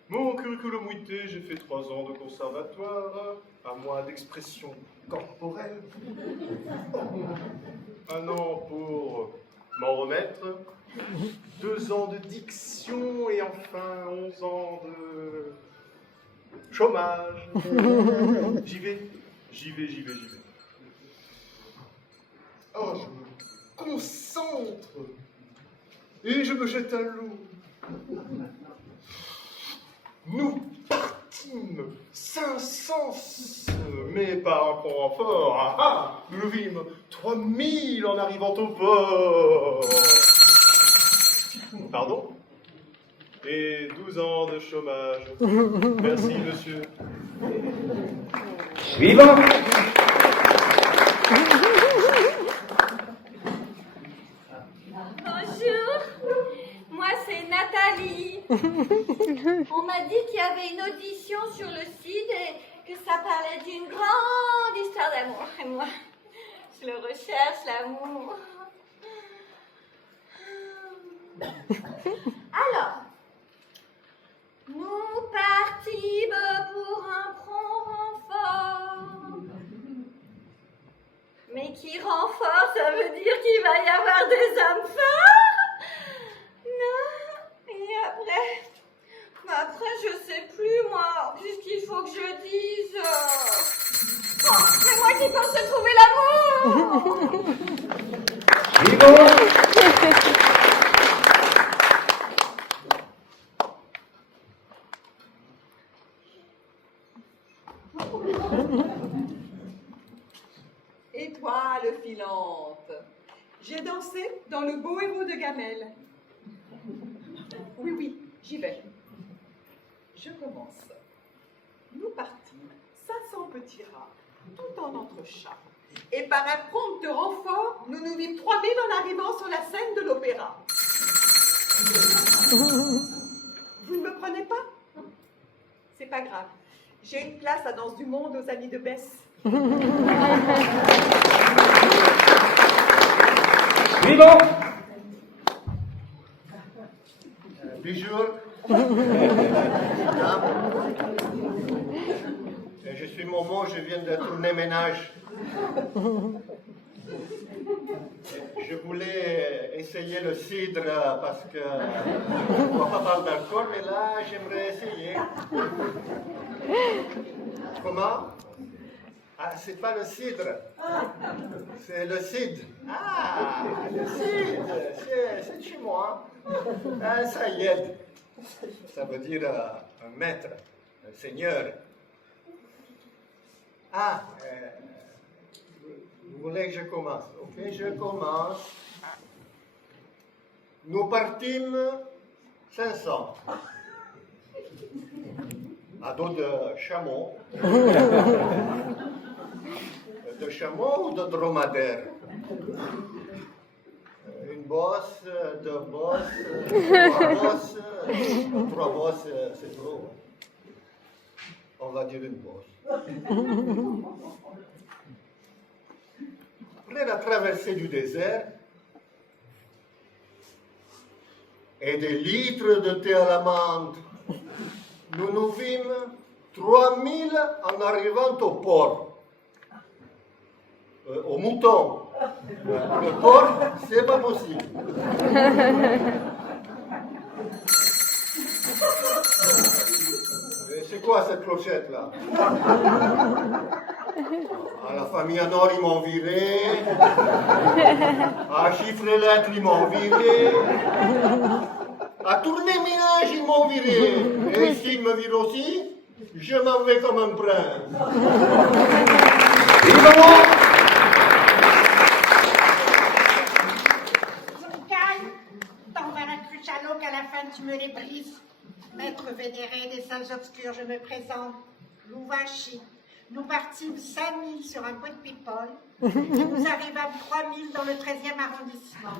Mon curriculum vitae, j'ai fait 3 ans de conservatoire, un mois d'expression corporelle, 1 an pour m'en remettre, 2 ans de diction et enfin 11 ans de chômage. J'y vais. Oh, je me concentre et je me jette à l'eau. Nous partîmes 500, mais par un pont fort. Ah, ah, nous le vîmes 3000 en arrivant au port. Pardon? Et 12 ans de chômage. Merci, monsieur. Suivant. Bonjour, moi c'est Nathalie. On m'a dit qu'il y avait une audition sur le site et que ça parlait d'une grande histoire d'amour. Et moi, je le recherche, l'amour. Alors, nous partîmes pour un prompt renfort. Mais qui renfort, ça veut dire qu'il va y avoir des hommes forts? Non. Et après, je sais plus, moi. Qu'est-ce qu'il faut que je dise? Oh, c'est moi qui pense trouver l'amour. Et toi, le filante, j'ai dansé dans le beau héros de Gamel. Oui, j'y vais. Je commence. Nous partîmes 500 petits rats, tout en entrechat. Et par un prompt renfort, nous nous vîmes 3000 en arrivant sur la scène de l'opéra. Vous ne me prenez pas? C'est pas grave. J'ai une place à Danse du Monde aux Amis de Besse. Suivant. Bonjour. Je suis Momo, je viens de tourner ménage. Je voulais essayer le cidre parce que je ne bois pas mal d'alcool, mais là j'aimerais essayer. Comment? Ah, c'est pas le cidre, c'est le cid. Ah, le cid, c'est chez moi. Ah, ça y est. Ça veut dire un maître, un seigneur. Ah, vous voulez que je commence? Ok, je commence. Nous partîmes 500. À dos de chameau. De chameau ou de dromadaire? Une bosse, 2 bosses, 3 bosses, c'est trop. On va dire une bosse. Après la traversée du désert et des litres de thé à la menthe, nous nous vîmes 3000 en arrivant au port. Au mouton. Le porc, c'est pas possible. C'est quoi cette clochette là? À la famille Anor, ils m'ont viré. À Chiffre et Lettres, ils m'ont viré. À Tourner Ménage, ils m'ont viré. Et ici, ils me virent aussi. Je m'en vais comme un prince. enfin tu me les brises. Maître vénéré des salles obscures, je me présente. Louvachi. Nous partîmes 5000 sur un pot de people et nous arrivâmes 3000 dans le 13e arrondissement.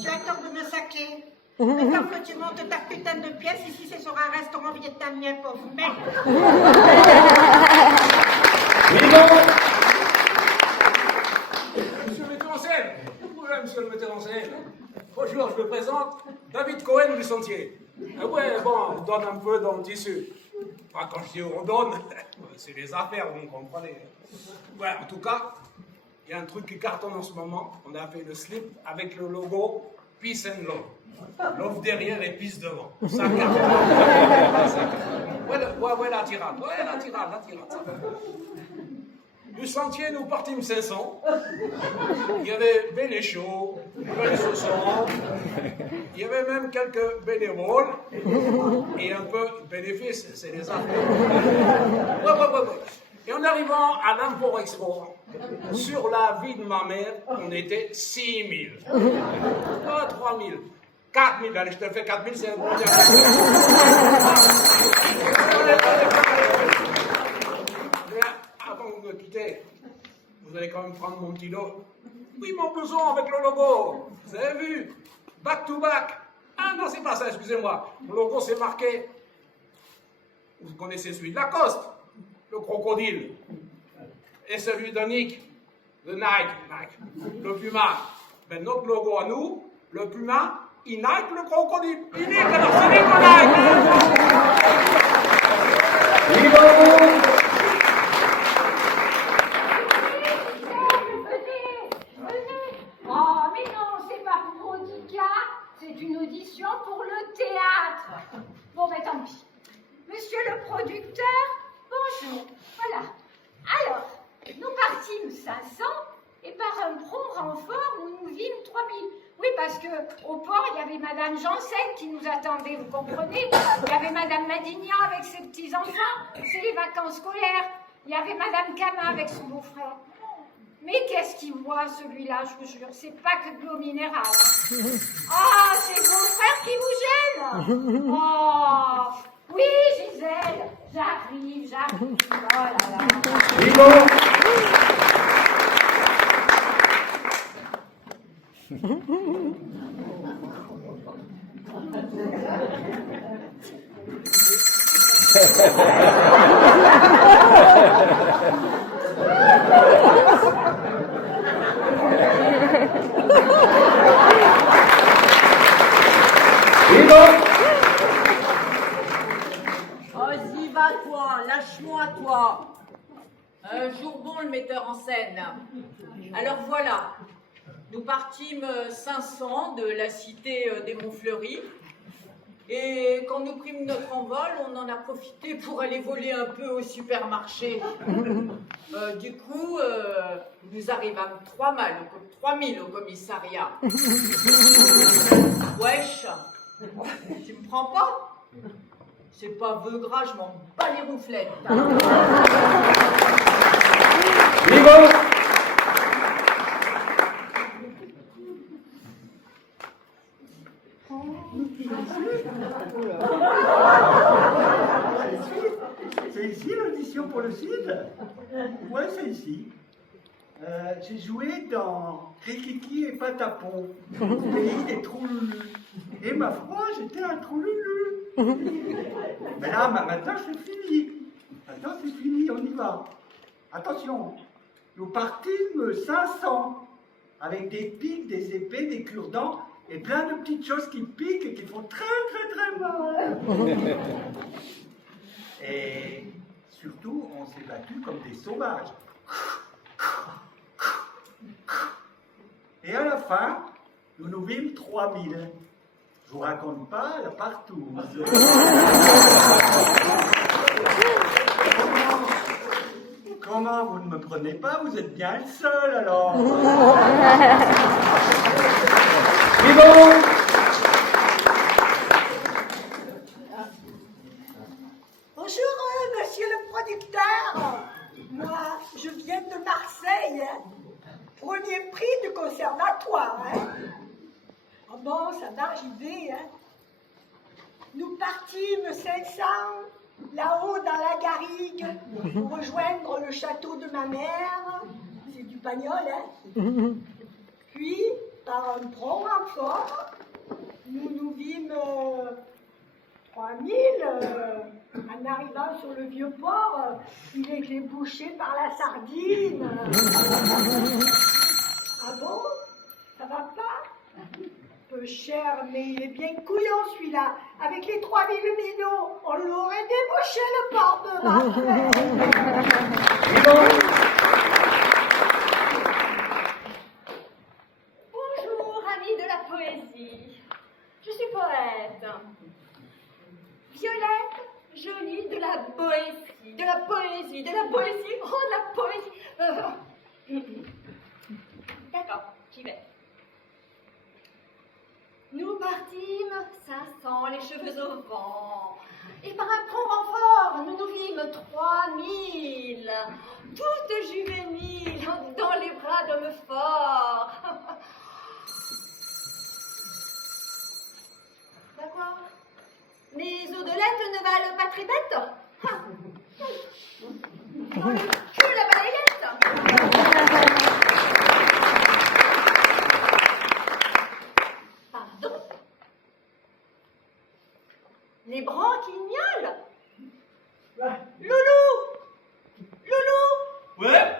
Tu as tort de me saquer. Maintenant que tu montes ta putain de pièce, ici c'est sur un restaurant vietnamien, pauvre merde. Monsieur le metteur en scène. Voilà, monsieur le metteur en scène. Bonjour, je me présente. David Cohen du Sentier. Ah ouais, bon, on donne un peu dans le tissu. Enfin, quand je dis on donne, c'est les affaires, vous me comprenez. Ouais, en tout cas, il y a un truc qui cartonne en ce moment. On a fait le slip avec le logo Peace and Love. Love derrière et peace devant. Ça cartonne. Ouais, la tirade. Ouais, la tirade, ça va. Du Sentier, nous partîmes 500. Il y avait Bénéchaud, Belle-Sausson, il y avait même quelques bénévoles et un peu de bénéfices, c'est les affaires. Ouais. Et en arrivant à l'Import Expo, sur la vie de ma mère, on était 6000. Pas 3000. 4000, allez, je te fais 4000, c'est un bon Avant de me quitter, vous allez quand même prendre mon petit lot. Oui, mon blouson avec le logo. Vous avez vu? Back to back. Ah non, c'est pas ça, excusez-moi. Le logo, c'est marqué. Vous connaissez celui de Lacoste, le crocodile. Et celui de Nike, le Nike. Le Puma. Ben, notre logo à nous, le Puma, il Nike le crocodile. Il Nike, alors c'est Nike. Oh, mais non, c'est pas pour Audica, c'est une audition pour le théâtre. Bon, ben tant pis. Monsieur le producteur, bonjour. Voilà. Alors, nous partîmes 500 et par un prompt renfort, nous vîmes 3000. Oui, parce qu'au port, il y avait Madame Janssen qui nous attendait, vous comprenez? Il y avait Madame Madignan avec ses petits-enfants, c'est les vacances scolaires. Il y avait Madame Camin avec son beau-frère. Mais qu'est-ce qu'il voit, celui-là, je vous jure? C'est pas que de l'eau minérale. Hein. Ah, c'est vos frères qui vous gênent? Oh, oui, Gisèle, j'arrive. Oh là là. Vas-y, va toi, lâche-moi toi. Un jour bon, le metteur en scène. Alors voilà, nous partîmes 500 de la cité des Montfleury. Et quand nous prîmes notre envol, on en a profité pour aller voler un peu au supermarché. Du coup, nous arrivâmes 3000 au commissariat. Wesh, tu me prends pas? C'est pas Veugras, je m'en bats les rouflettes. C'est ici l'audition pour le site? Ouais, c'est ici. J'ai joué dans Rikiki et Patapon, pays des Troululus. Et ma foi, j'étais un Troululu. Mais là, maintenant, c'est fini. Maintenant, c'est fini, on y va. Attention, nous partîmes 500, avec des pics, des épées, des cure-dents, et plein de petites choses qui piquent et qui font très, très, très mal. Et surtout, on s'est battus comme des sauvages. Et à la fin, nous nous vîmes 3000. Je vous raconte pas, il y a partout. Comment vous ne me prenez pas? Vous êtes bien le seul alors. Bonjour, monsieur le producteur. Moi, je viens de Marseille. Premier prix du conservatoire. Oh bon, ça va arriver, hein. Nous partîmes 500, là-haut dans la garrigue, pour rejoindre le château de ma mère. C'est du pagnol, hein. Puis, par un prompt renfort, nous nous vîmes 3000. En arrivant sur le vieux port, il était bouché par la sardine. Ah bon? Ça va pas? Peu cher, mais il est bien couillon celui-là. Avec les 3000 minots, on l'aurait débouché le port de Marseille. Bonjour, amis de la poésie. Je suis poète. Violette, je lis de la poésie, de la poésie, de la poésie, oh de la poésie. D'accord, j'y vais. Nous partîmes 500, les cheveux au vent, et par un prompt renfort, nous nous vîmes 3000, toutes juvéniles, dans les bras d'hommes forts. D'accord. Les odelettes ne valent pas très bête. Dans le cul la balayette. Pardon? Les branquignoles? Loulou! Loulou! Ouais?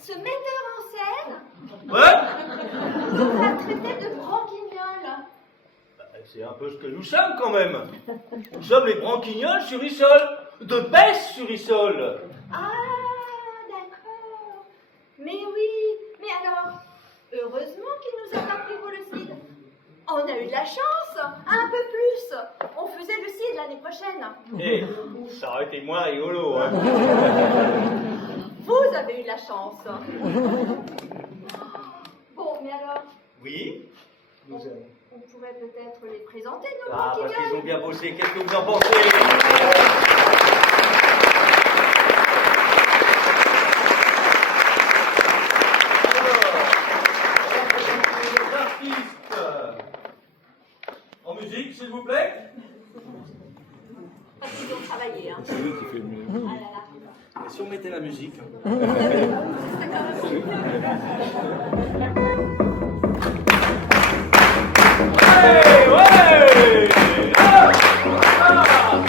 Ce metteur en scène Ouais? nous a traité de branquignoles. C'est un peu ce que nous sommes quand même. Nous sommes les branquignoles sur Issol. De baisse sur Issol. Ah, d'accord. Mais oui, mais alors, heureusement qu'il nous a pas pris pour le CID. On a eu de la chance, un peu plus. On faisait le CID l'année prochaine. Et ça aurait été moins rigolo, hein. Vous avez eu de la chance. Bon, mais alors, Oui? Nous avons. on pourrait peut-être les présenter, nos Ah, parce qu'ils branquignoles. ont bien bossé. Qu'est-ce que vous en pensez? En musique, s'il vous plaît. Parce qu'ils ont travaillé, hein. C'est lui qui fait le mieux. Ah là là. Et si on mettait la musique? Ouais, ouais. Ah, ah.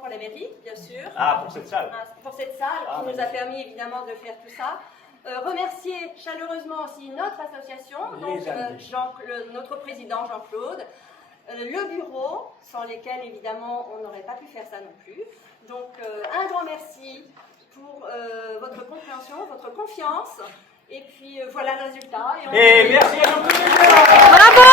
pour la mairie, bien sûr. Ah, pour cette salle. Pour cette salle Ah, qui nous a permis évidemment de faire tout ça. Remercier chaleureusement aussi notre association, donc notre président Jean-Claude, le bureau, sans lesquels évidemment on n'aurait pas pu faire ça non plus. Donc un grand merci pour votre compréhension, votre confiance, et puis voilà le résultat. Et merci à nos producteurs. Bravo!